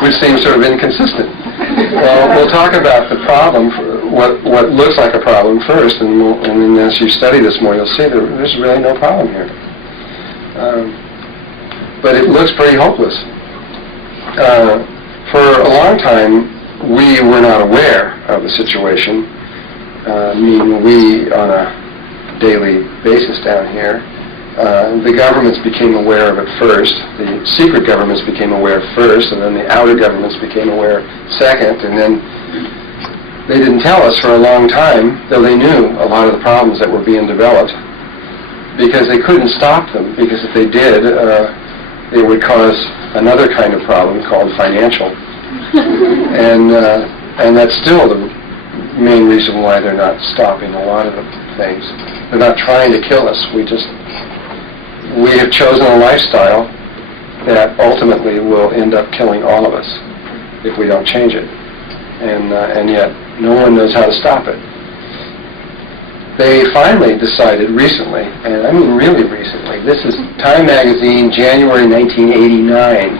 Which seems sort of inconsistent. Well, we'll talk about the problem, what looks like a problem first, and then as you study this more, you'll see there's really no problem here. But it looks pretty hopeless. For a long time, we were not aware of the situation. Meaning we, on a daily basis down here, the governments became aware of it first. The secret governments became aware first, and then the outer governments became aware second, and then they didn't tell us for a long time, though they knew a lot of the problems that were being developed, because they couldn't stop them, because if they did, it would cause another kind of problem called financial. And that's still the main reason why they're not stopping a lot of the things. They're not trying to kill us. We have chosen a lifestyle that ultimately will end up killing all of us if we don't change it. And yet no one knows how to stop it. They finally decided recently, and I mean really recently, this is Time Magazine, January 1989.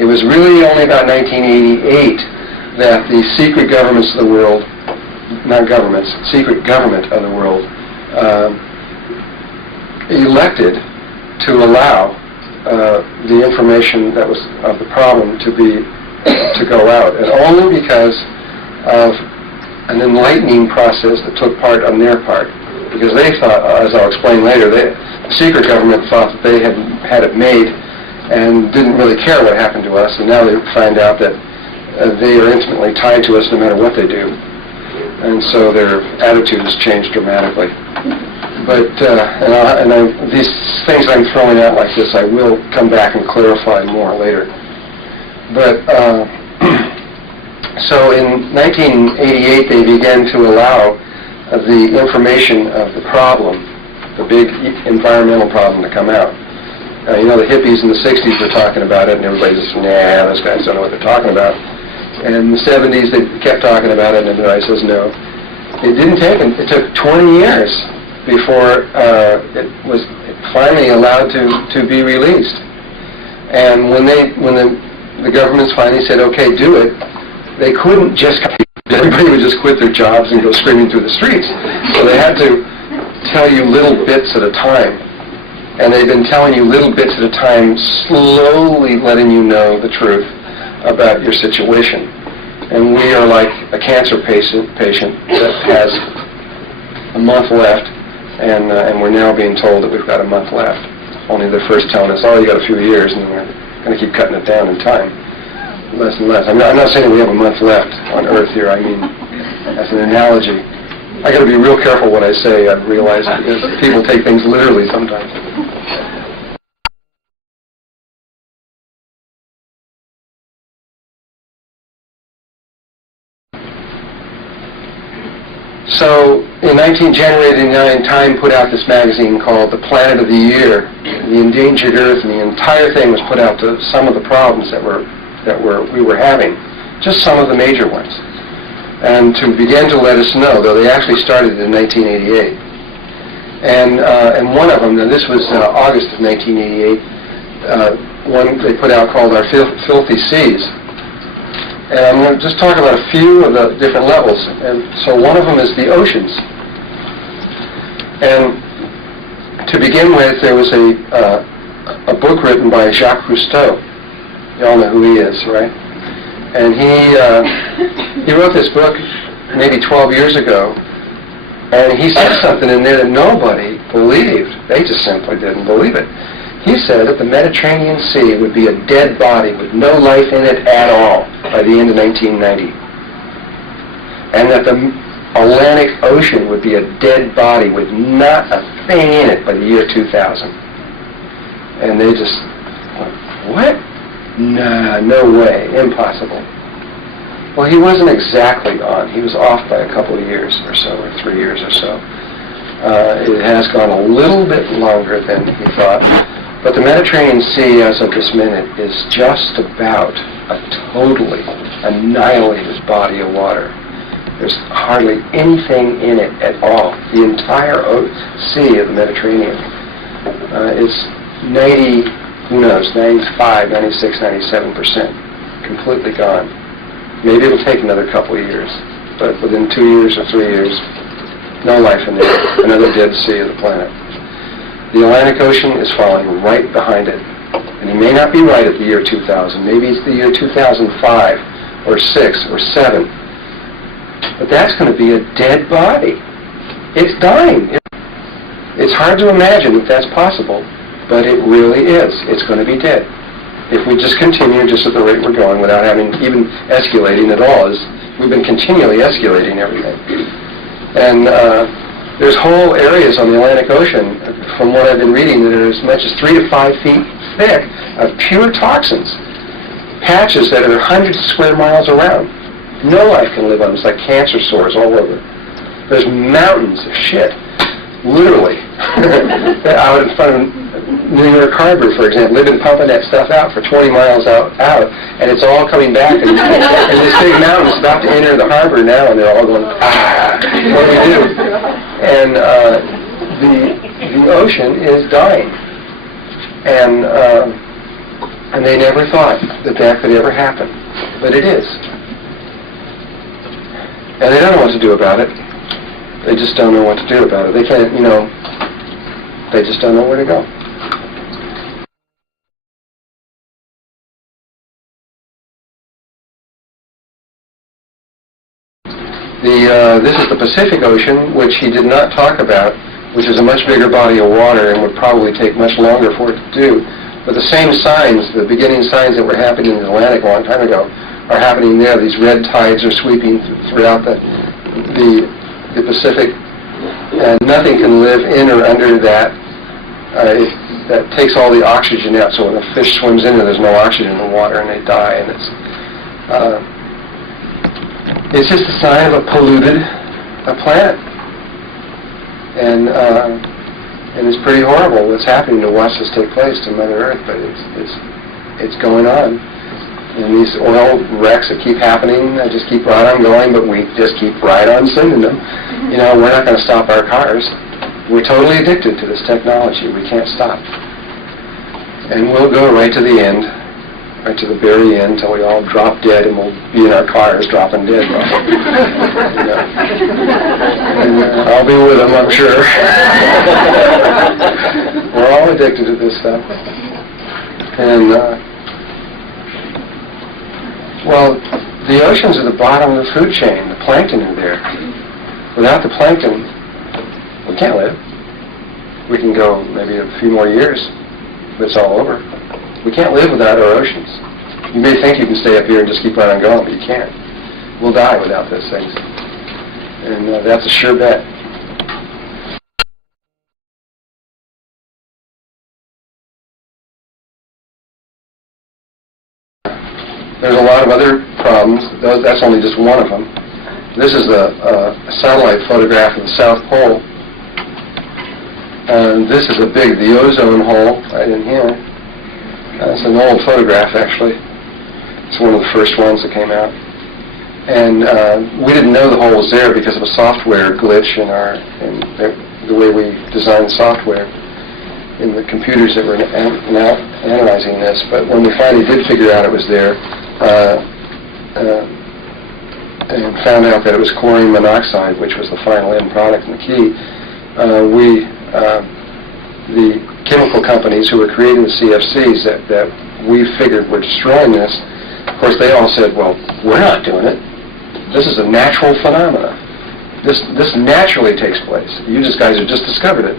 It was really only about 1988 that the secret governments of the world, not governments, secret government of the world, elected to allow the information that was of the problem to go out, and only because of an enlightening process that took part on their part. Because they thought, as I'll explain later, the secret government thought that they had it made and didn't really care what happened to us, and now they find out that they are intimately tied to us no matter what they do. And so their attitude has changed dramatically. But these things I'm throwing out like this, I will come back and clarify more later. But so in 1988, they began to allow the information of the problem, the big environmental problem, to come out. The hippies in the 60s were talking about it, and everybody just, nah, those guys don't know what they're talking about. And in the 70s, they kept talking about it, and everybody says no. It didn't take them. It took 20 years before it was finally allowed to be released. And when the governments finally said, okay, do it, they couldn't just, everybody would just quit their jobs and go screaming through the streets. So they had to tell you little bits at a time. And they've been telling you little bits at a time, slowly letting you know the truth about your situation. And we are like a cancer patient that has a month left, and we're now being told that we've got a month left. Only they're first telling us, oh, you got a few years, and we're going to keep cutting it down in time, less and less. I'm not saying we have a month left on Earth here. I mean, as an analogy. I got to be real careful what I say. I've realized that people take things literally sometimes. So, in January 1989, Time put out this magazine called The Planet of the Year. The Endangered Earth, and the entire thing was put out to some of the problems that we were having, just some of the major ones, and to begin to let us know. Though they actually started in 1988, and one of them, and this was August of 1988, one they put out called Our Filthy Seas. And I'm going to just talk about a few of the different levels. And so one of them is the oceans. And to begin with, there was a book written by Jacques Cousteau. You all know who he is, right? And he wrote this book maybe 12 years ago, and he said something in there that nobody believed. They just simply didn't believe it. He said that the Mediterranean Sea would be a dead body with no life in it at all by the end of 1990. And that Atlantic Ocean would be a dead body with not a thing in it by the year 2000. And they just went, what? Nah, no way, impossible. Well, he wasn't exactly on. He was off by a couple of years or so, or 3 years or so. It has gone a little bit longer than he thought. But the Mediterranean Sea, as of this minute, is just about a totally annihilated body of water. There's hardly anything in it at all. The entire sea of the Mediterranean is 90, who knows, 95, 96, 97% completely gone. Maybe it'll take another couple of years, but within 2 years or 3 years, no life in there, another dead sea of the planet. The Atlantic Ocean is falling right behind it. And he may not be right at the year 2000. Maybe it's the year 2005 or 6 or 7. But that's going to be a dead body. It's dying. It's hard to imagine that that's possible, but it really is. It's going to be dead. If we just continue just at the rate we're going without having even escalating at all, we've been continually escalating everything. And there's whole areas on the Atlantic Ocean, from what I've been reading, that are as much as 3 to 5 feet thick of pure toxins. Patches that are hundreds of square miles around. No life can live on them. It's like cancer sores all over. There's mountains of shit, literally, out in front of New York Harbor, for example. They've been pumping that stuff out for 20 miles out, and it's all coming back. And this big mountain is about to enter the harbor now, and they're all going, what do we do? And the ocean is dying. And they never thought that could ever happen. But it is. And they don't know what to do about it. They just don't know what to do about it. They can't, they just don't know where to go. This is the Pacific Ocean, which he did not talk about, which is a much bigger body of water and would probably take much longer for it to do. But the same signs, the beginning signs that were happening in the Atlantic a long time ago, are happening there. These red tides are sweeping throughout the Pacific, and nothing can live in or under that. That takes all the oxygen out, so when a fish swims in there's no oxygen in the water, and they die. And it's just a sign of a polluted planet, and it's pretty horrible what's happening to watch this take place to Mother Earth. But it's going on. And these oil wrecks that keep happening, they just keep right on going, but we just keep right on sending them. We're not going to stop our cars. We're totally addicted to this technology. We can't stop. And we'll go right to the end, right to the very end, until we all drop dead, and we'll be in our cars dropping dead. And I'll be with them, I'm sure. We're all addicted to this stuff. And well, the oceans are the bottom of the food chain. The plankton are there. Without the plankton, we can't live. We can go maybe a few more years, but it's all over. We can't live without our oceans. You may think you can stay up here and just keep right on going, but you can't. We'll die without those things. And that's a sure bet. There's a lot of other problems. That's only just one of them. This is a satellite photograph of the South Pole. And this is the ozone hole right in here. It's an old photograph, actually. It's one of the first ones that came out. And we didn't know the hole was there because of a software glitch in the way we designed the software in the computers that were analyzing this. But when we finally did figure out it was there, and found out that it was chlorine monoxide, which was the final end product and the key, the chemical companies who were creating the CFCs that we figured were destroying this, of course they all said, well, we're not doing it. This is a natural phenomenon. This naturally takes place. You guys have just discovered it.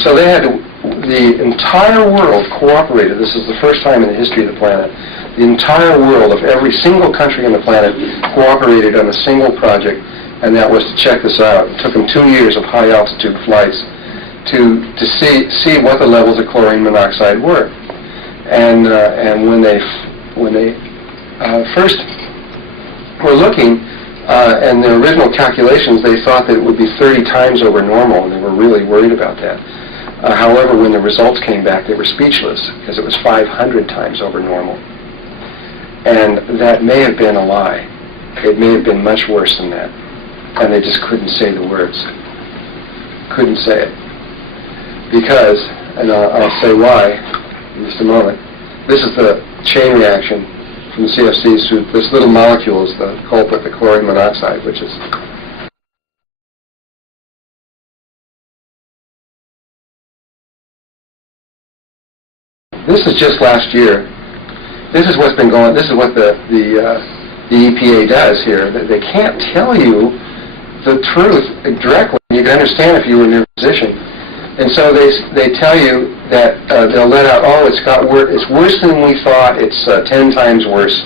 So they had the entire world cooperated. This is the first time in the history of the planet. The entire world of every single country on the planet cooperated on a single project and that was to check this out. It took them 2 years of high altitude flights to see what the levels of chlorine monoxide were. And when they first were looking, and their original calculations, they thought that it would be 30 times over normal, and they were really worried about that. However, when the results came back, they were speechless, because it was 500 times over normal. And that may have been a lie. It may have been much worse than that. And they just couldn't say the words. Couldn't say it. Because, and I'll say why in just a moment, this is the chain reaction from the CFCs to this little molecule is the culprit, the chlorine monoxide, which is this is just last year. This is what's been going. This is what the EPA does here. They can't tell you the truth directly. You can understand if you were in their position. And so they tell you that they'll let out, oh, it's worse than we thought. It's 10 times worse.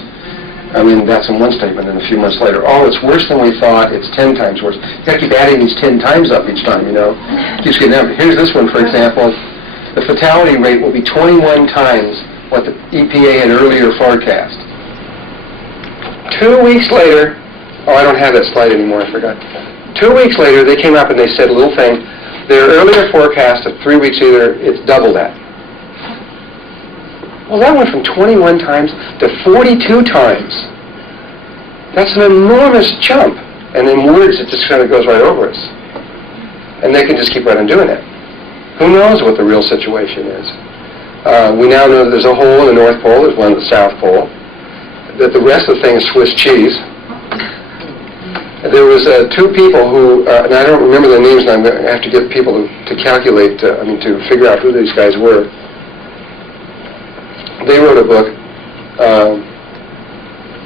I mean, that's in one statement, and a few months later, oh, it's worse than we thought. It's 10 times worse. You got to keep adding these 10 times up each time, you know. Keeps getting up. Here's this one, for example. The fatality rate will be 21 times what the EPA had earlier forecast. 2 weeks later, oh, I don't have that slide anymore, I forgot. 2 weeks later, they came up and they said a little thing. Their earlier forecast of 3 weeks later, it's double that. Well, that went from 21 times to 42 times. That's an enormous jump. And in words, it just kind of goes right over us. And they can just keep right on doing it. Who knows what the real situation is? We now know that there's a hole in the North Pole, there's one at the South Pole, that the rest of the thing is Swiss cheese. There was two people who, and I don't remember their names, and I'm going to have to get people to calculate, to figure out who these guys were. They wrote a book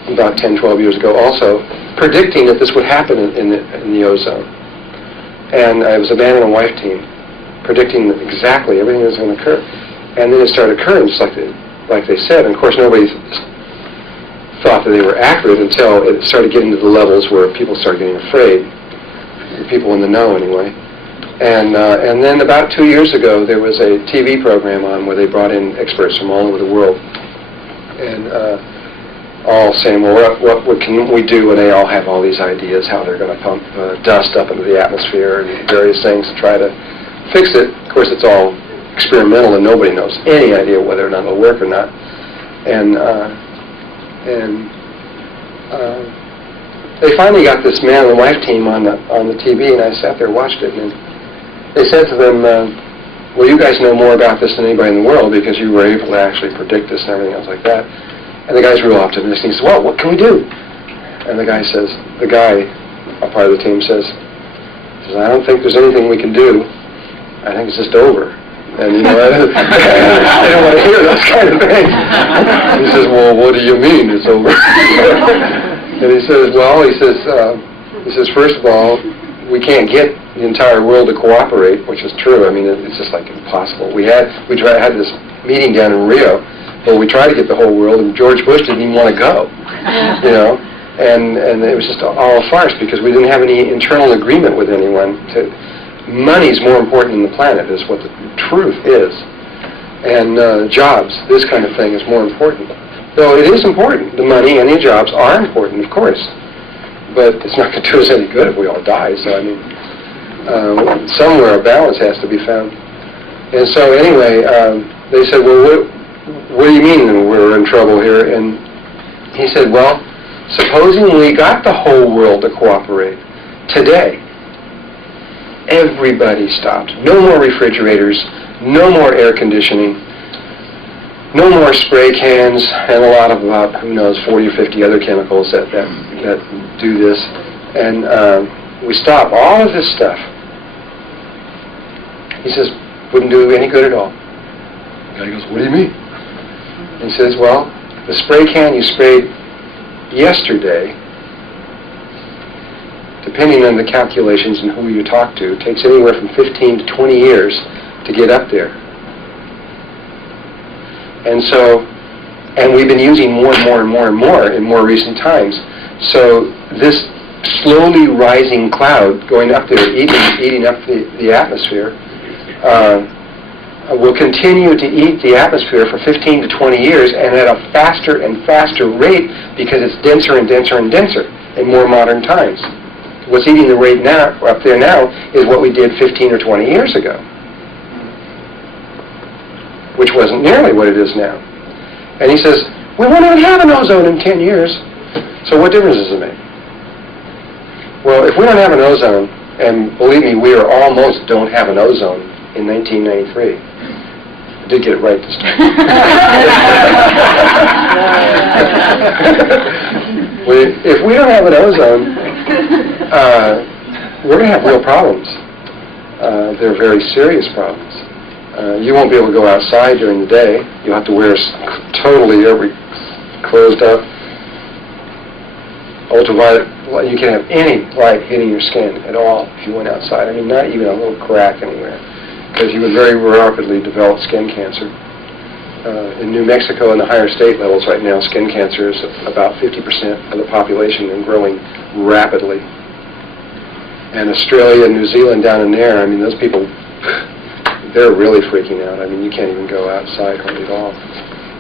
about 10, 12 years ago also, predicting that this would happen in the ozone. And it was a man and a wife team, predicting exactly everything that was going to occur. And then it started occurring just like they said. And of course, nobody thought that they were accurate until it started getting to the levels where people started getting afraid. People in the know, anyway. And then about 2 years ago, there was a TV program on where they brought in experts from all over the world, and all saying, well, what can we do when they all have all these ideas, how they're going to pump dust up into the atmosphere and various things to try to fix it. Of course, it's all experimental, and nobody knows any idea whether or not it'll work or not. And they finally got this man and wife team on the TV, and I sat there and watched it, and they said to them, well, you guys know more about this than anybody in the world because you were able to actually predict this and everything else like that. And the guy's real optimistic. He says, well, what can we do? And the guy, a part of the team says, I don't think there's anything we can do. I think it's just over. And, you know, I don't want to hear those kind of things. He says, well, what do you mean it's over? And he says, first of all, we can't get the entire world to cooperate, which is true. I mean, it's just like impossible. We had this meeting down in Rio, where we tried to get the whole world, and George Bush didn't even want to go, you know, and it was just all a farce because we didn't have any internal agreement with anyone. Money's more important than the planet is what the truth is, and jobs, this kind of thing, is more important. Though it is important. The money and the jobs are important, of course, but it's not going to do us any good if we all die. So I mean, somewhere a balance has to be found. And so anyway, they said, well, what do you mean we're in trouble here? And he said, well, supposing we got the whole world to cooperate today, everybody stopped. No more refrigerators, no more air conditioning, no more spray cans, and a lot of about, who knows, 40 or 50 other chemicals that do this. And we stop all of this stuff. He says, wouldn't do any good at all. The guy goes, what do you mean? He says, well, the spray can you sprayed yesterday, depending on the calculations and who you talk to, takes anywhere from 15 to 20 years to get up there. And we've been using more and more and more and more in more recent times. So this slowly rising cloud going up there, eating up the atmosphere, will continue to eat the atmosphere for 15 to 20 years, and at a faster and faster rate because it's denser and denser and denser in more modern times. What's eating the rate now up there now is what we did 15 or 20 years ago, which wasn't nearly what it is now. And he says, we won't even have an ozone in 10 years, so what difference does it make? Well, if we don't have an ozone, and believe me, we are almost don't have an ozone in 1993. I did get it right this time. If we don't have an ozone, we're going to have real problems. They're very serious problems. You won't be able to go outside during the day. You'll have to wear totally every closed up ultraviolet. You can't have any light hitting your skin at all if you went outside. I mean, not even a little crack anywhere, because you would very rapidly develop skin cancer. In New Mexico, in the higher state levels right now, skin cancer is about 50% of the population and growing rapidly. And Australia and New Zealand down in there, I mean, those people, they're really freaking out. I mean, you can't even go outside hardly at all.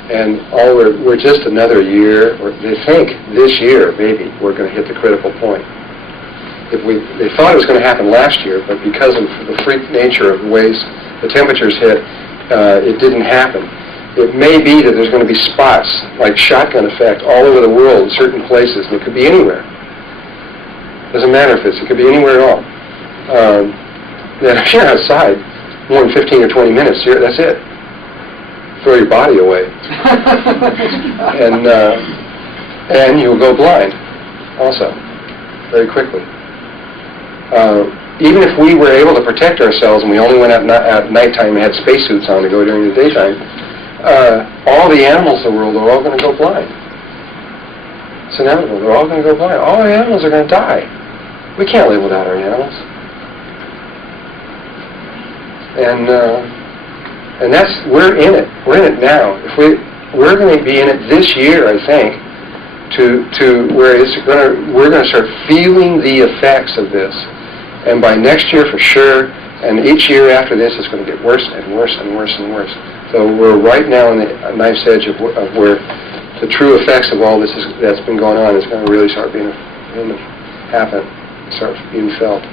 And we're just another year, or they think this year, maybe, we're going to hit the critical point. They thought it was going to happen last year, but because of the freak nature of the ways the temperatures hit, it didn't happen. It may be that there's going to be spots, like shotgun effect, all over the world in certain places, and it could be anywhere. Doesn't matter if it could be anywhere at all. Then if you're outside more than 15 or 20 minutes, that's it. Throw your body away. And you'll go blind also, very quickly. Even if we were able to protect ourselves and we only went out at nighttime and had spacesuits on to go during the daytime, all the animals in the world are all going to go blind. It's inevitable. They're all going to go blind. All the animals are going to die. We can't live without our animals. And we're in it. We're in it now. We're going to be in it this year, I think, to where we're going to start feeling the effects of this. And by next year for sure, and each year after this, it's going to get worse and worse and worse and worse. So we're right now on the knife's edge of where the true effects of all this that's been going on is going to really start start being felt.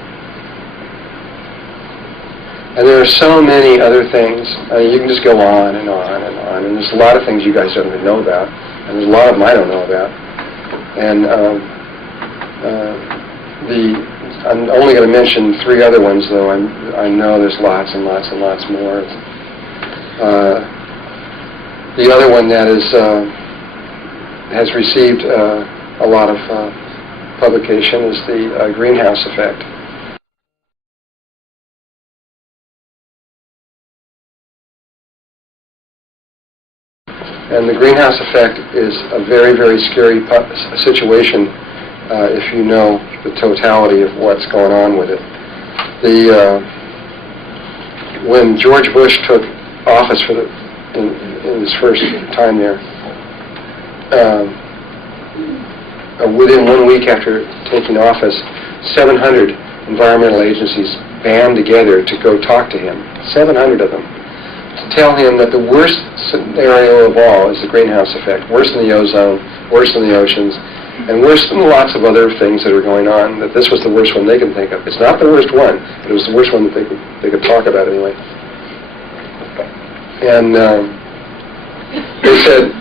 And there are so many other things. I mean, you can just go on and on and on. And there's a lot of things you guys don't even know about. And there's a lot of them I don't know about. And I'm only going to mention 3 other ones, though. I know there's lots and lots and lots more. The other one that has received a lot of publication is the greenhouse effect. And the greenhouse effect is a very, very scary situation if you know the totality of what's going on with it. When George Bush took office in his first time there, within 1 week after taking office, 700 environmental agencies band together to go talk to him, 700 of them, to tell him that the worst scenario of all is the greenhouse effect, worse than the ozone, worse than the oceans, and worse than lots of other things that are going on, that this was the worst one they can think of. It's not the worst one, but it was the worst one that they could talk about anyway. And they said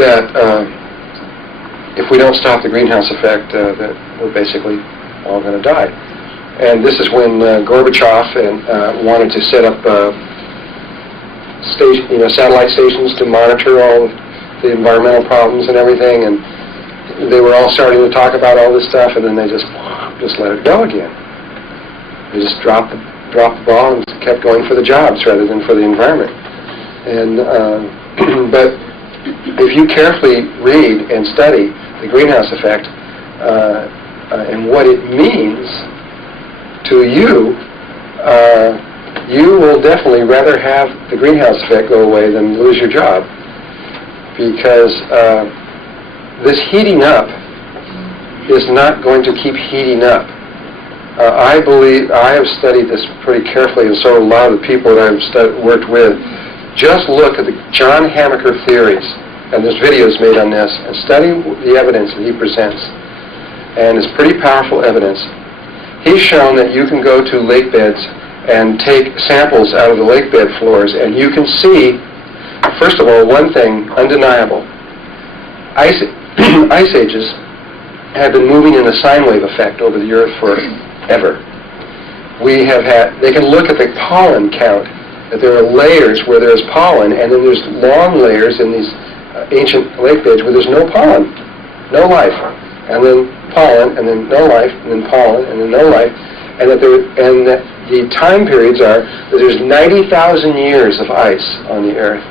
that if we don't stop the greenhouse effect, that we're basically all going to die. And this is when Gorbachev wanted to set up satellite stations to monitor all the environmental problems and everything, and they were all starting to talk about all this stuff, and then they just let it go again. They just dropped the ball and kept going for the jobs rather than for the environment. And but if you carefully read and study the greenhouse effect and what it means to you, you will definitely rather have the greenhouse effect go away than lose your job, because this heating up is not going to keep heating up. I believe, I have studied this pretty carefully, and so a lot of the people that I've worked with. Just look at the John Hamaker theories, and there's videos made on this, and study the evidence that he presents. And it's pretty powerful evidence. He's shown that you can go to lake beds and take samples out of the lake bed floors, and you can see, first of all, one thing undeniable. Ice ages have been moving in a sine wave effect over the Earth forever. They can look at the pollen count, that there are layers where there's pollen, and then there's long layers in these ancient lake beds where there's no pollen, no life, and then pollen, and then no life, and then pollen, and then no life, and that the time periods are that there's 90,000 years of ice on the Earth,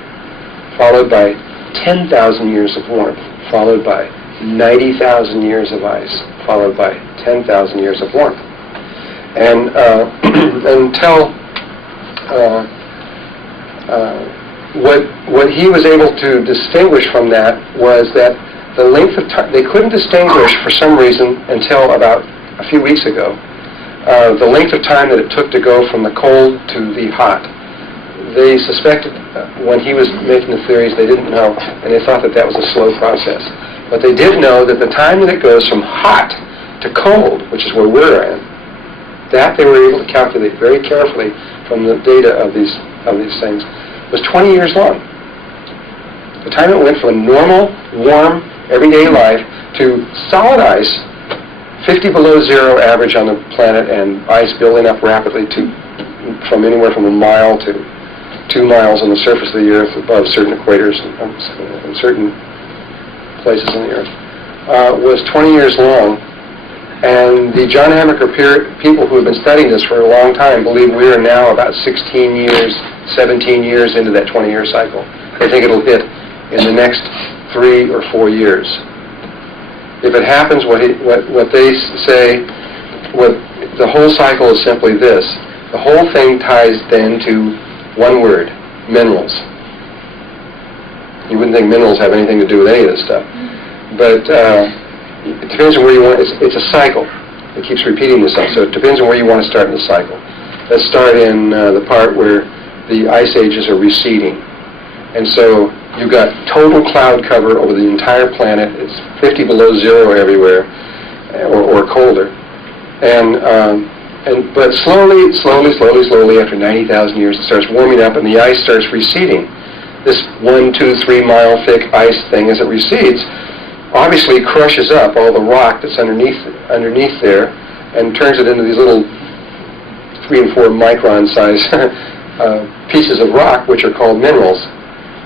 followed by 10,000 years of warmth, followed by 90,000 years of ice, followed by 10,000 years of warmth. And until what he was able to distinguish from that was that the length of time, they couldn't distinguish for some reason until about a few weeks ago, the length of time that it took to go from the cold to the hot. They suspected, when he was making the theories, they didn't know, and they thought that that was a slow process. But they did know that the time that it goes from hot to cold, which is where we're at, that they were able to calculate very carefully from the data of these things, was 20 years long. The time it went from normal, warm, everyday life to solid ice, 50 below zero average on the planet, and ice building up rapidly from anywhere from a mile to 2 miles on the surface of the Earth above certain equators and certain places on the Earth, was 20 years long. And the John Hamaker people who have been studying this for a long time believe we are now about 16 years, 17 years into that 20-year cycle. They think it'll hit in the next 3 or 4 years. If it happens, what they say, the whole cycle is simply this. The whole thing ties then to one word: minerals. You wouldn't think minerals have anything to do with any of this stuff. But it depends on where you want. It's a cycle. It keeps repeating itself. So it depends on where you want to start in the cycle. Let's start in the part where the ice ages are receding. And so you've got total cloud cover over the entire planet. It's 50 below zero everywhere, or colder. But slowly, after 90,000 years, it starts warming up and the ice starts receding. This 1, 2, 3 mile thick ice thing, as it recedes, obviously crushes up all the rock that's underneath there and turns it into these little 3 and 4 micron size pieces of rock, which are called minerals,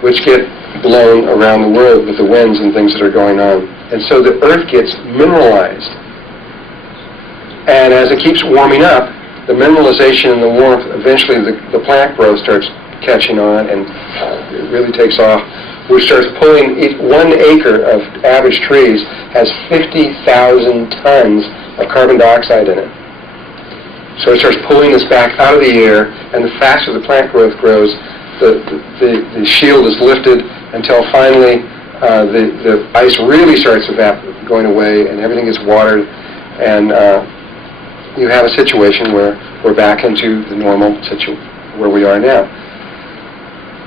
which get blown around the world with the winds and things that are going on. And so the Earth gets mineralized. And as it keeps warming up, the mineralization and the warmth, eventually the plant growth starts catching on, and it really takes off, which starts pulling 1 acre of average trees has 50,000 tons of carbon dioxide in it. So it starts pulling this back out of the air, and the faster the plant growth grows, the shield is lifted until finally the ice really starts going away, and everything gets watered, and you have a situation where we're back into the normal situation where we are now.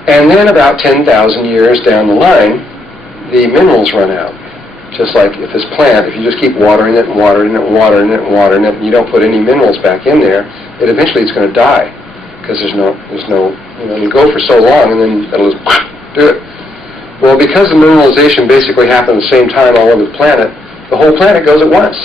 And then about 10,000 years down the line, the minerals run out. Just like if this plant, if you just keep watering it and watering it and watering it and watering it, and you don't put any minerals back in there, eventually it's going to die, because there's no, you go for so long and then it'll just do it. Well, because the mineralization basically happened at the same time all over the planet, the whole planet goes at once.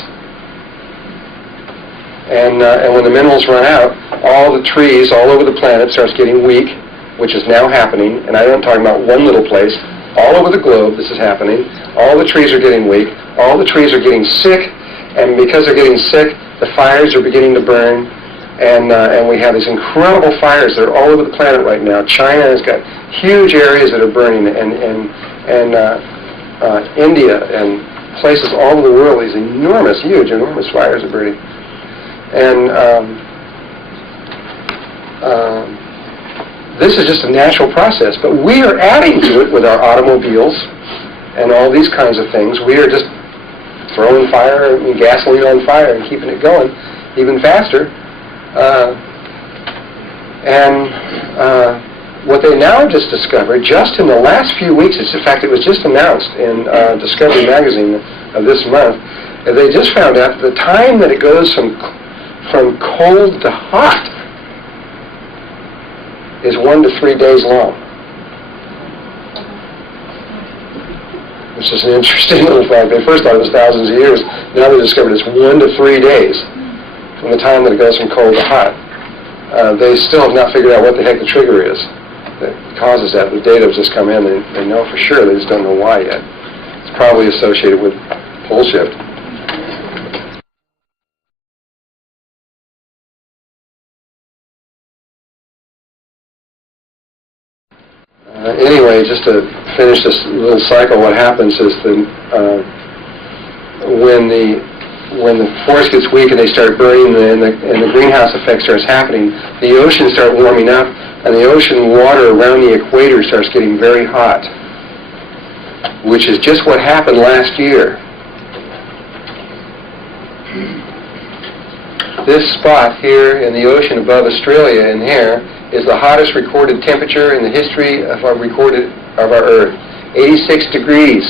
And when the minerals run out, all the trees all over the planet starts getting weak, which is now happening, and I'm talking about one little place. All over the globe, this is happening. All the trees are getting weak. All the trees are getting sick, and because they're getting sick, the fires are beginning to burn, and we have these incredible fires that are all over the planet right now. China has got huge areas that are burning, and India and places all over the world, these enormous fires are burning. And this is just a natural process, but we are adding to it with our automobiles and all these kinds of things. We are just throwing fire, gasoline on fire and keeping it going even faster. What they now just discovered, just in the last few weeks, in fact, it was just announced in Discovery Magazine of this month, they just found out the time that it goes from cold to hot is 1 to 3 days long. Which is an interesting little fact. They first thought it was thousands of years. Now they discovered it's 1 to 3 days from the time that it goes from cold to hot. They still have not figured out what the heck the trigger is that causes that. The data has just come in. They know for sure. They just don't know why yet. It's probably associated with pole shift. Anyway, just to finish this little cycle, what happens is when the forest gets weak and they start burning and the greenhouse effect starts happening, the oceans start warming up, and the ocean water around the equator starts getting very hot, which is just what happened last year. This spot here in the ocean above Australia in here is the hottest recorded temperature in the history of our Earth. 86 degrees.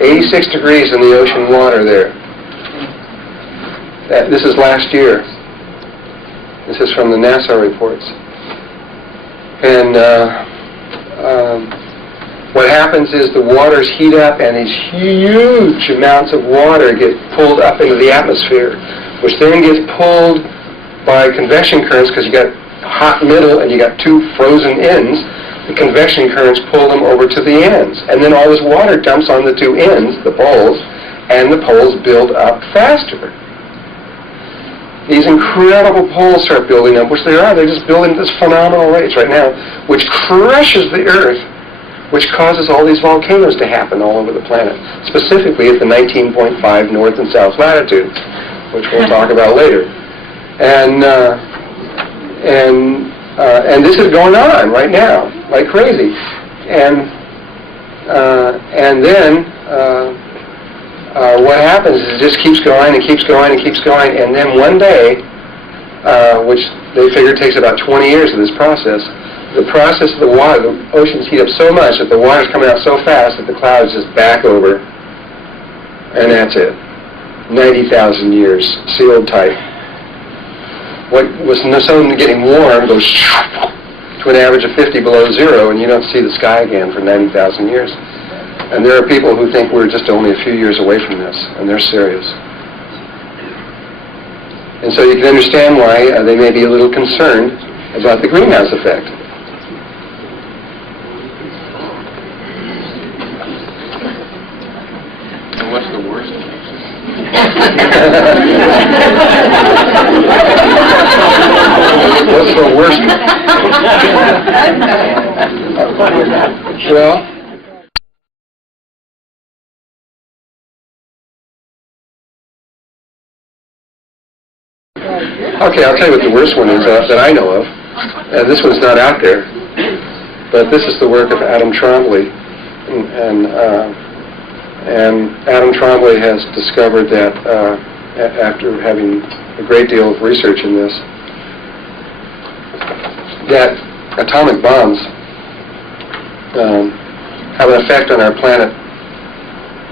86 degrees in the ocean water there. This is last year. This is from the NASA reports. And what happens is the waters heat up and these huge amounts of water get pulled up into the atmosphere, which then gets pulled by convection currents because you got hot middle and you got two frozen ends. The convection currents pull them over to the ends. And then all this water dumps on the two ends, the poles, and the poles build up faster. These incredible poles start building up, which they are. They're just building at this phenomenal rates right now, which crushes the Earth, which causes all these volcanoes to happen all over the planet, specifically at the 19.5 north and south latitudes, which we'll talk about later. And this is going on right now, like crazy. And then what happens is it just keeps going and keeps going and keeps going, and then one day, which they figure takes about 20 years of this process, the process of the water, the oceans heat up so much that the water's coming out so fast that the clouds just back over, and that's it. 90,000 years, sealed tight. What was suddenly getting warm goes to an average of 50 below zero, and you don't see the sky again for 90,000 years. And there are people who think we're just only a few years away from this, and they're serious. And so you can understand why they may be a little concerned about the greenhouse effect. And what's the worst? What's the worst? Well, okay, I'll tell you what the worst one is that I know of. This one's not out there, but this is the work of Adam Trombley, and Adam Trombley has discovered that after having a great deal of research in this, that atomic bombs have an effect on our planet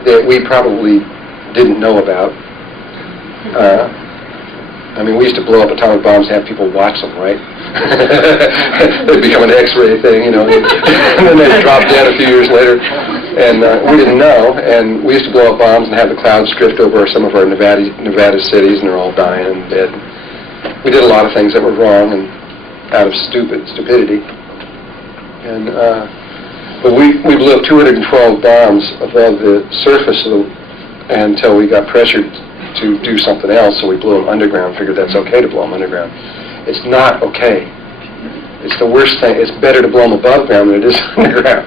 that we probably didn't know about. I mean, we used to blow up atomic bombs and have people watch them, right? They'd become an X-ray thing, you know, and then they'd drop dead a few years later. And we didn't know, and we used to blow up bombs and have the clouds drift over some of our Nevada cities, and they're all dying and dead. We did a lot of things that were wrong and out of stupidity. And but we blew up 212 bombs above the surface until we got pressured to do something else, so we blew them underground, figured that's okay to blow them underground. It's not okay. It's the worst thing. It's better to blow them above ground than it is underground.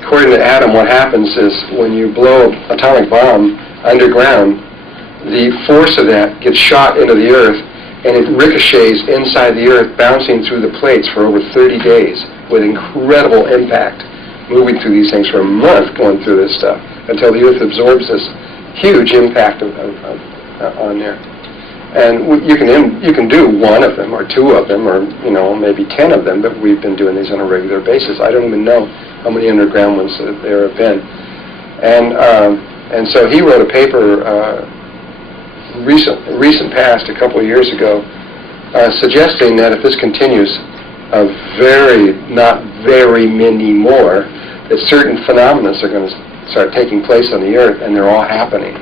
According to Adam, what happens is when you blow an atomic bomb underground, the force of that gets shot into the Earth, and it ricochets inside the Earth, bouncing through the plates for over 30 days with incredible impact, moving through these things for a month, going through this stuff, until the Earth absorbs this huge impact on there. And you can do one of them or two of them or maybe 10 of them, but we've been doing these on a regular basis. I don't even know how many underground ones there have been. And so he wrote a paper recent past, a couple of years ago, suggesting that if this continues, not very many more, that certain phenomena are going to start taking place on the Earth, and they're all happening.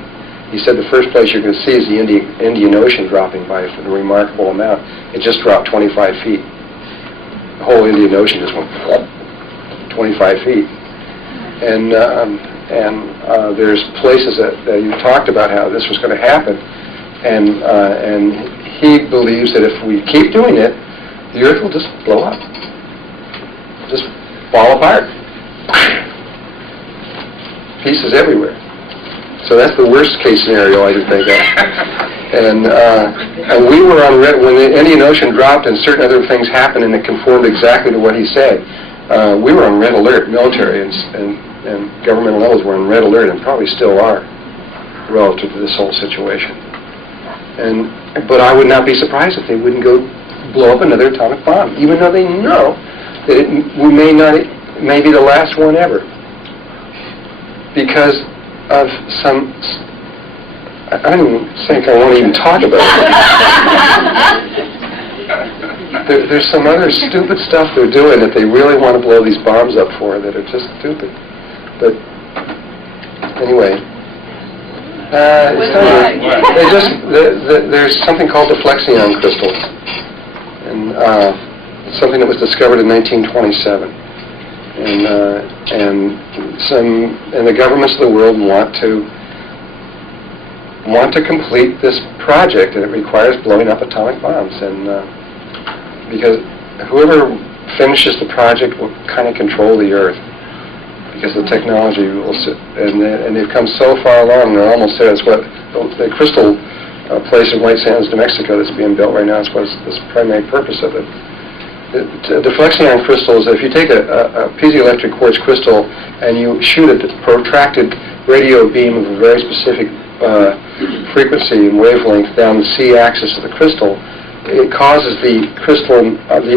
He said the first place you're going to see is the Indian Ocean dropping by for a remarkable amount. It just dropped 25 feet. The whole Indian Ocean just went 25 feet. And there's places that you talked about how this was going to happen, and he believes that if we keep doing it, the Earth will just blow up, just fall apart, pieces everywhere. So that's the worst case scenario I could think of. And we were on when the Indian Ocean dropped and certain other things happened, and it conformed exactly to what he said. We were on red alert, military and governmental levels were on red alert, and probably still are, relative to this whole situation. But I would not be surprised if they wouldn't go blow up another atomic bomb, even though they know that it may be the last one ever, because of some. I don't even think I want to even talk about it. There's some other stupid stuff they're doing that they really want to blow these bombs up for that are just stupid. But anyway, there's something called the Flexion crystal, and it's something that was discovered in 1927, and the governments of the world want to complete this project, and it requires blowing up atomic bombs, and because whoever finishes the project will kind of control the Earth, because the technology will sit, and they've come so far along, they're almost there. That's what the crystal place in White Sands, New Mexico, that's being built right now, is what the primary purpose of it. The Flexion crystal is if you take a piezoelectric quartz crystal and you shoot a protracted radio beam of a very specific frequency and wavelength down the C-axis of the crystal, it causes the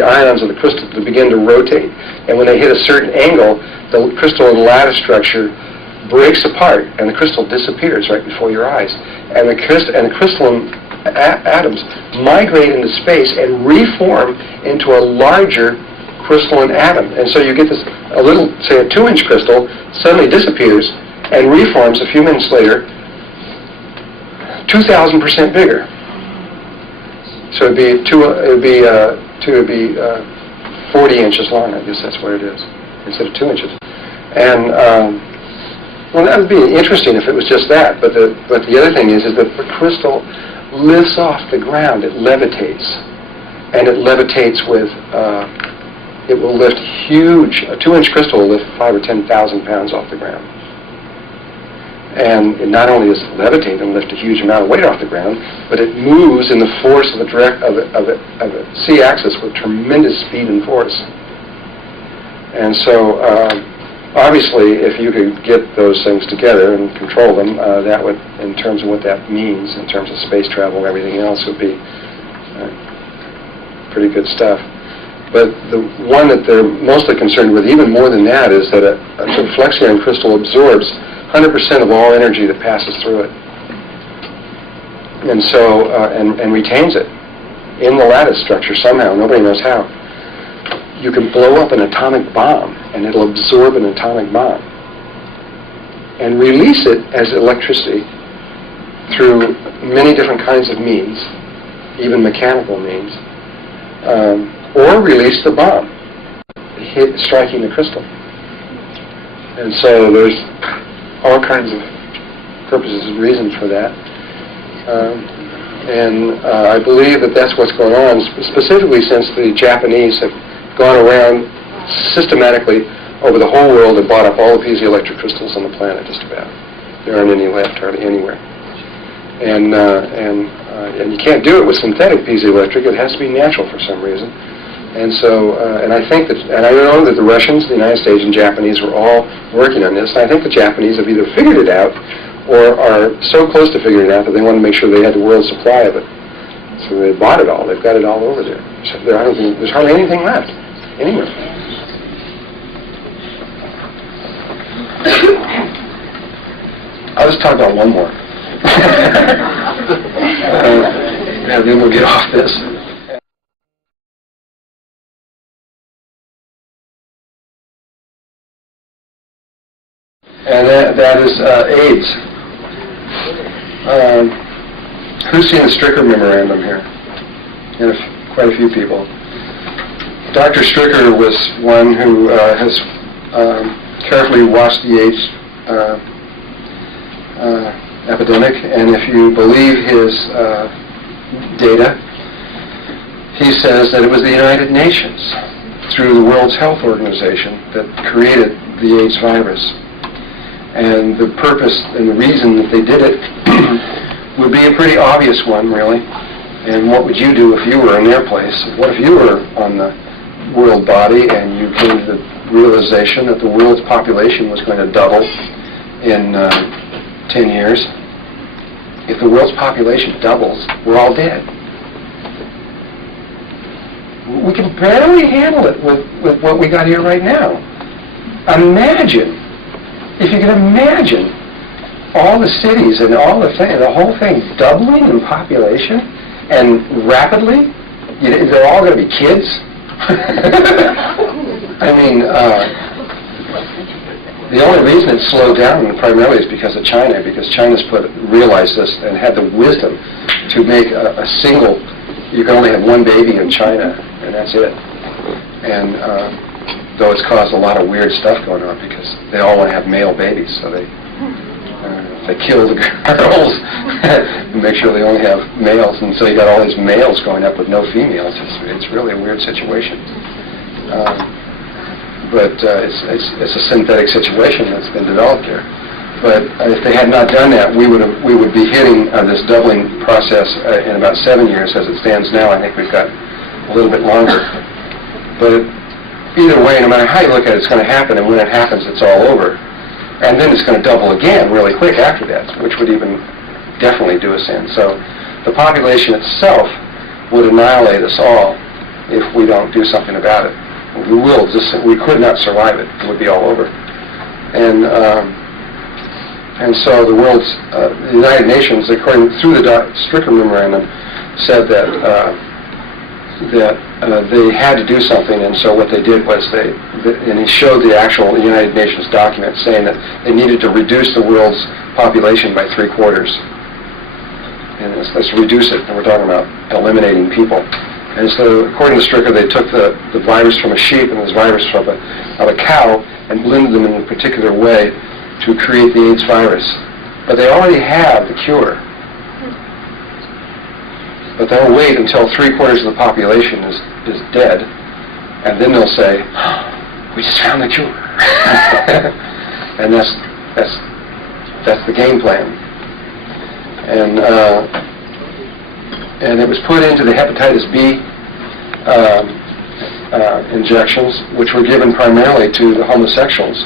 ions of the crystal to begin to rotate. And when they hit a certain angle, the crystalline lattice structure breaks apart, and the crystal disappears right before your eyes. And the crystalline atoms migrate into space and reform into a larger crystalline atom. And so you get this, a little, say a 2-inch crystal, suddenly disappears and reforms a few minutes later 2,000% bigger. So it'd be 40 inches long. I guess that's what it is, instead of 2 inches. And well, that would be interesting if it was just that. But the other thing is that the crystal lifts off the ground. It levitates, and it levitates with. It will lift huge. A 2-inch crystal will lift 5,000 or 10,000 pounds off the ground. And it not only does it levitate and lift a huge amount of weight off the ground, but it moves in the force of a C-axis with tremendous speed and force. And so, obviously, if you could get those things together and control them, that would, in terms of what that means, in terms of space travel and everything else, would be pretty good stuff. But the one that they're mostly concerned with, even more than that, is that a Flexion crystal absorbs 100% of all energy that passes through it, and so and retains it in the lattice structure somehow. Nobody knows how. You can blow up an atomic bomb, and it'll absorb an atomic bomb and release it as electricity through many different kinds of means, even mechanical means, or release the bomb, striking the crystal. And so there's all kinds of purposes and reasons for that. And I believe that that's what's going on, specifically since the Japanese have gone around systematically over the whole world and bought up all the piezoelectric crystals on the planet, just about. There aren't any left hardly anywhere. And you can't do it with synthetic piezoelectric. It has to be natural for some reason. And so, and I think that, and I know that the Russians, the United States, and Japanese were all working on this. And I think the Japanese have either figured it out, or are so close to figuring it out that they want to make sure they had the world's supply of it. So they bought it all. They've got it all over there. So I don't think there's hardly anything left anywhere. I'll just talk about one more. And then we'll get off this. And that is AIDS. Who's seen the Stricker memorandum here? Quite a few people. Dr. Stricker was one who has carefully watched the AIDS epidemic, and if you believe his data, he says that it was the United Nations, through the World Health Organization, that created the AIDS virus. And the purpose and the reason that they did it would be a pretty obvious one, really. And what would you do if you were in their place? What if you were on the world body and you came to the realization that the world's population was going to double in 10 years? If the world's population doubles, we're all dead. We can barely handle it with what we got here right now. Imagine, if you can imagine all the cities and all the whole thing doubling in population and rapidly, they're all going to be kids. I mean, the only reason it slowed down primarily is because of China, because China's realized this and had the wisdom to make a single, you can only have one baby in China, and that's it. And though it's caused a lot of weird stuff going on because they all want to have male babies, so they kill the girls and make sure they only have males, and so you got all these males growing up with no females. It's really a weird situation. But it's a synthetic situation that's been developed here. But if they had not done that, we would be hitting this doubling process in about 7 years. As it stands now, I think we've got a little bit longer. But either way, no matter how you look at it, it's going to happen, and when it happens, it's all over. And then it's going to double again really quick after that, which would even definitely do us in. So the population itself would annihilate us all if we don't do something about it. We could not survive it. It would be all over. And so the United Nations, through the Stricker Memorandum, said that they had to do something, and so what they did was and he showed the actual United Nations document saying that they needed to reduce the world's population by 3/4. And let's reduce it, and we're talking about eliminating people. And so, according to Stricker, they took the virus from a sheep and this virus from a cow and blended them in a particular way to create the AIDS virus. But they already have the cure. But they'll wait until 3/4 of the population is dead, and then they'll say, "We just found the cure." And that's the game plan. And it was put into the hepatitis B injections, which were given primarily to the homosexuals,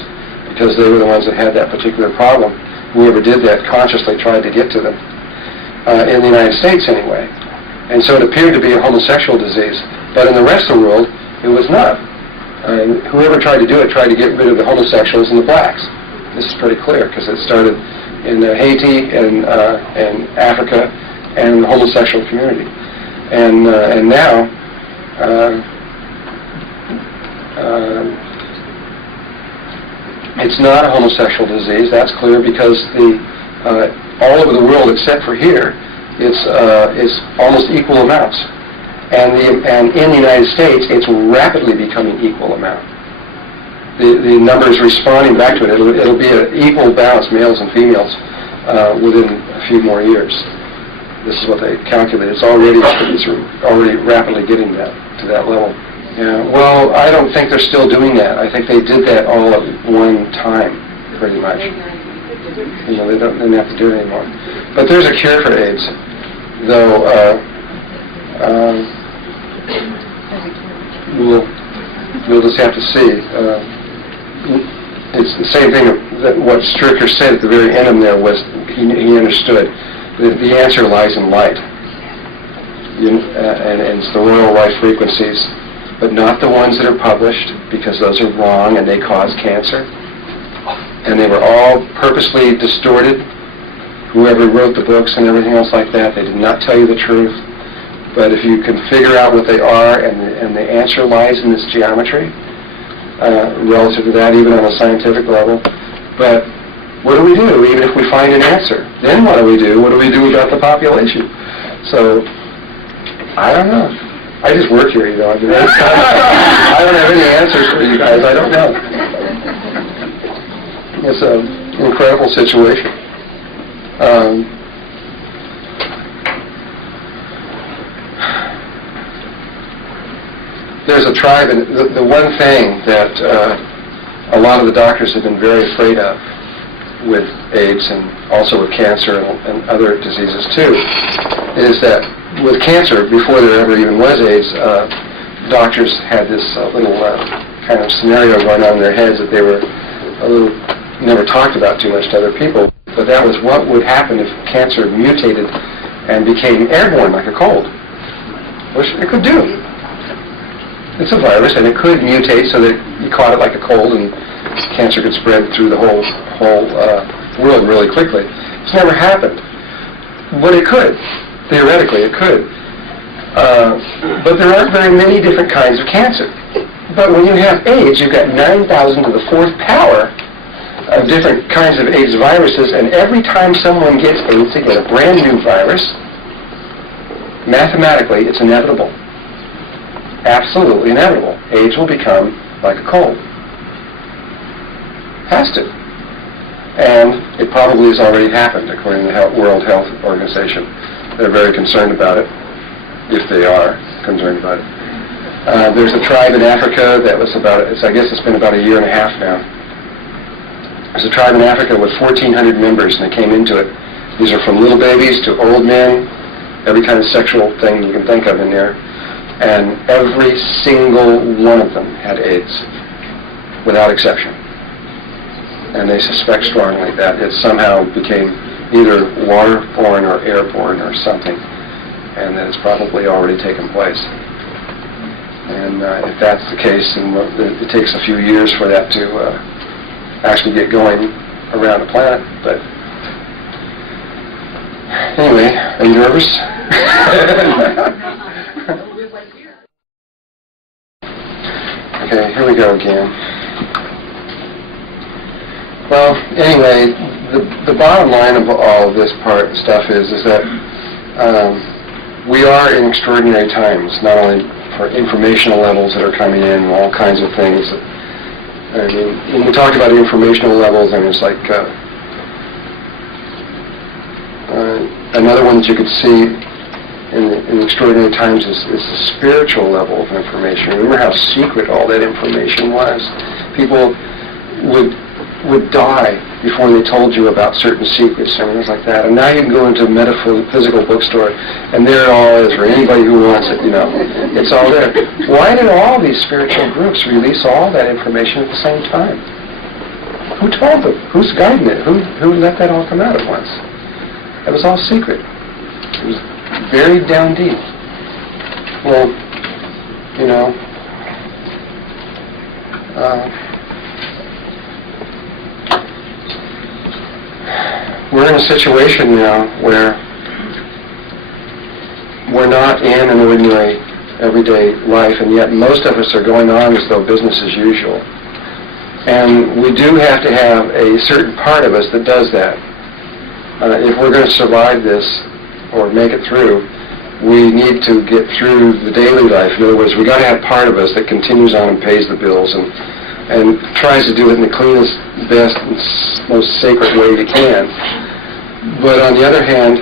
because they were the ones that had that particular problem. Whoever did that consciously tried to get to them, in the United States anyway. And so it appeared to be a homosexual disease, but in the rest of the world, it was not. Whoever tried to do it tried to get rid of the homosexuals and the blacks. This is pretty clear, because it started in Haiti and Africa and the homosexual community. And now, it's not a homosexual disease. That's clear because all over the world except for here, it's almost equal amounts. And in the United States, it's rapidly becoming equal amount. The numbers responding back to it, it'll be an equal balance, males and females, within a few more years. This is what they calculate. It's already rapidly getting to that level. Yeah. Well, I don't think they're still doing that. I think they did that all at one time, pretty much. They don't have to do it anymore. But there's a cure for AIDS, though. We'll just have to see. It's the same thing that what Stricker said at the very end of there was he understood. The answer lies in light. And it's the royal light frequencies, but not the ones that are published, because those are wrong and they cause cancer. And they were all purposely distorted. Whoever wrote the books and everything else like that, they did not tell you the truth. But if you can figure out what they are, and the answer lies in this geometry, relative to that, even on a scientific level. But what do we do, even if we find an answer? Then what do we do? What do we do about the population? So, I don't know. I just work here, you know. I don't have any answers for you guys. I don't know. It's an incredible situation. There's a tribe, and the one thing that a lot of the doctors have been very afraid of with AIDS and also with cancer and other diseases too, is that with cancer, before there ever even was AIDS, doctors had this little kind of scenario going on in their heads that they were a little never talked about too much to other people. But that was what would happen if cancer mutated and became airborne like a cold, which it could do. It's a virus, and it could mutate so that you caught it like a cold, and cancer could spread through the whole world really quickly. It's never happened, but it could. Theoretically, it could. But there aren't very many different kinds of cancer. But when you have AIDS, you've got 9,000 to the fourth power of different kinds of AIDS viruses, and every time someone gets AIDS, they get a brand new virus. Mathematically, it's inevitable. Absolutely inevitable. AIDS will become like a cold. Has to. And it probably has already happened, according to the World Health Organization. They're very concerned about it, if they are concerned about it. There's a tribe in Africa that was I guess it's been about a year and a half now. There's a tribe in Africa with 1,400 members, and they came into it. These are from little babies to old men, every kind of sexual thing you can think of in there. And every single one of them had AIDS, without exception. And they suspect strongly that it somehow became either waterborne or airborne or something, and that it's probably already taken place. And if that's the case, then it takes a few years for that to actually get going around the planet. But anyway, are you nervous? Okay, here we go again. Well, anyway, the bottom line of all of this stuff is that we are in extraordinary times, not only for informational levels that are coming in, all kinds of things. I mean, when we talk about informational levels, I mean, it's like another one that you could see in extraordinary times is the spiritual level of information. Remember how secret all that information was? People would die before they told you about certain secrets and things like that. And now you can go into a metaphysical bookstore, and there it all is for anybody who wants it, you know. It's all there. Why did all these spiritual groups release all that information at the same time? Who told them? Who's guiding it? Who let that all come out at once? It was all secret. It was buried down deep. Well, you know, we're in a situation now where we're not in an ordinary, everyday life, and yet most of us are going on as though business as usual. And we do have to have a certain part of us that does that. If we're going to survive this or make it through, we need to get through the daily life. In other words, we got to have part of us that continues on and pays the bills and tries to do it in the cleanest, best, and most sacred way you can. But on the other hand,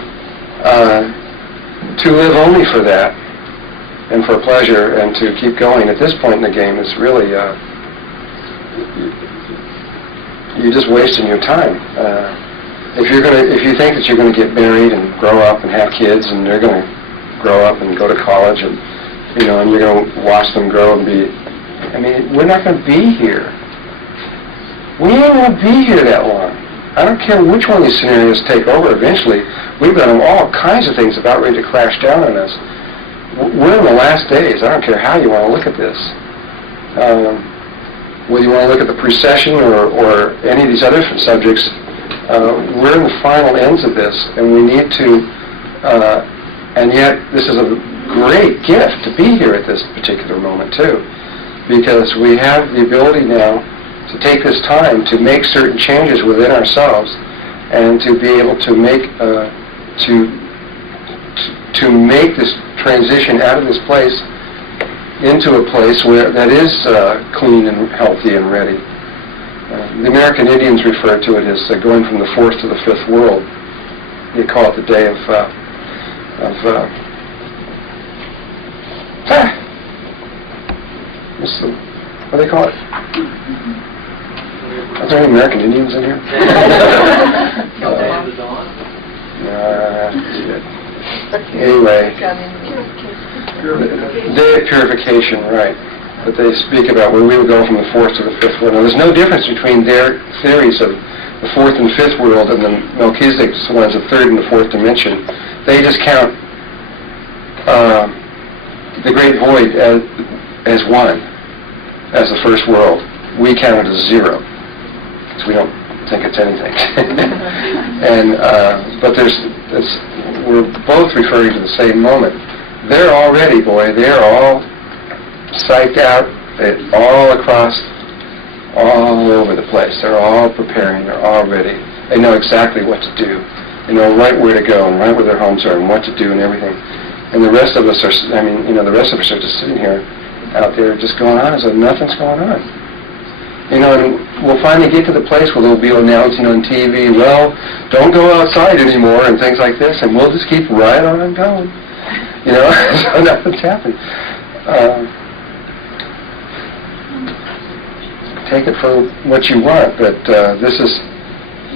to live only for that and for pleasure and to keep going at this point in the game is really, you're just wasting your time. If you think that you're going to get married and grow up and have kids, and they're going to grow up and go to college, and you know, and you're going to watch them grow and be, I mean, we're not going to be here. We ain't going to be here that long. I don't care which one of these scenarios take over eventually. We've got all kinds of things about ready to crash down on us. We're in the last days. I don't care how you want to look at this. Whether you want to look at the precession or any of these other subjects, we're in the final ends of this, and we need to, and yet this is a great gift to be here at this particular moment too, because we have the ability now to take this time to make certain changes within ourselves and to be able to make to make this transition out of this place into a place where that is clean and healthy and ready. The American Indians refer to it as going from the fourth to the fifth world. They call it the day of what do they call it? Are there any American Indians in here? Anyway, day of purification, right. But they speak about where we would go from the fourth to the fifth world. Now, there's no difference between their theories of the fourth and fifth world and the Melchizedek's ones, the third and the fourth dimension. They just count the great void as one, as the first world. We count it as zero, because we don't think it's anything. But we're both referring to the same moment. They're all ready, boy. They're all psyched out, all across, all over the place. They're all preparing. They're all ready. They know exactly what to do. They know right where to go and right where their homes are and what to do and everything. And the rest of us are, the rest of us are just sitting here, out there, just going on as though nothing's going on. And we'll finally get to the place where they'll be announcing on TV, well, don't go outside anymore and things like this, and we'll just keep right on going. So nothing's happened. Take it for what you want, but this is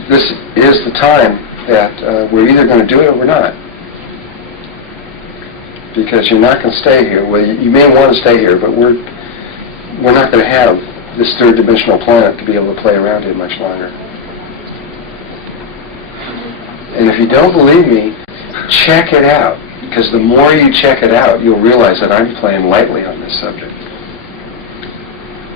the time that we're either going to do it or we're not. Because you're not going to stay here. Well, you may want to stay here, but we're not going to have this third dimensional planet to be able to play around in much longer. And if you don't believe me, check it out. Because the more you check it out, you'll realize that I'm playing lightly on this subject.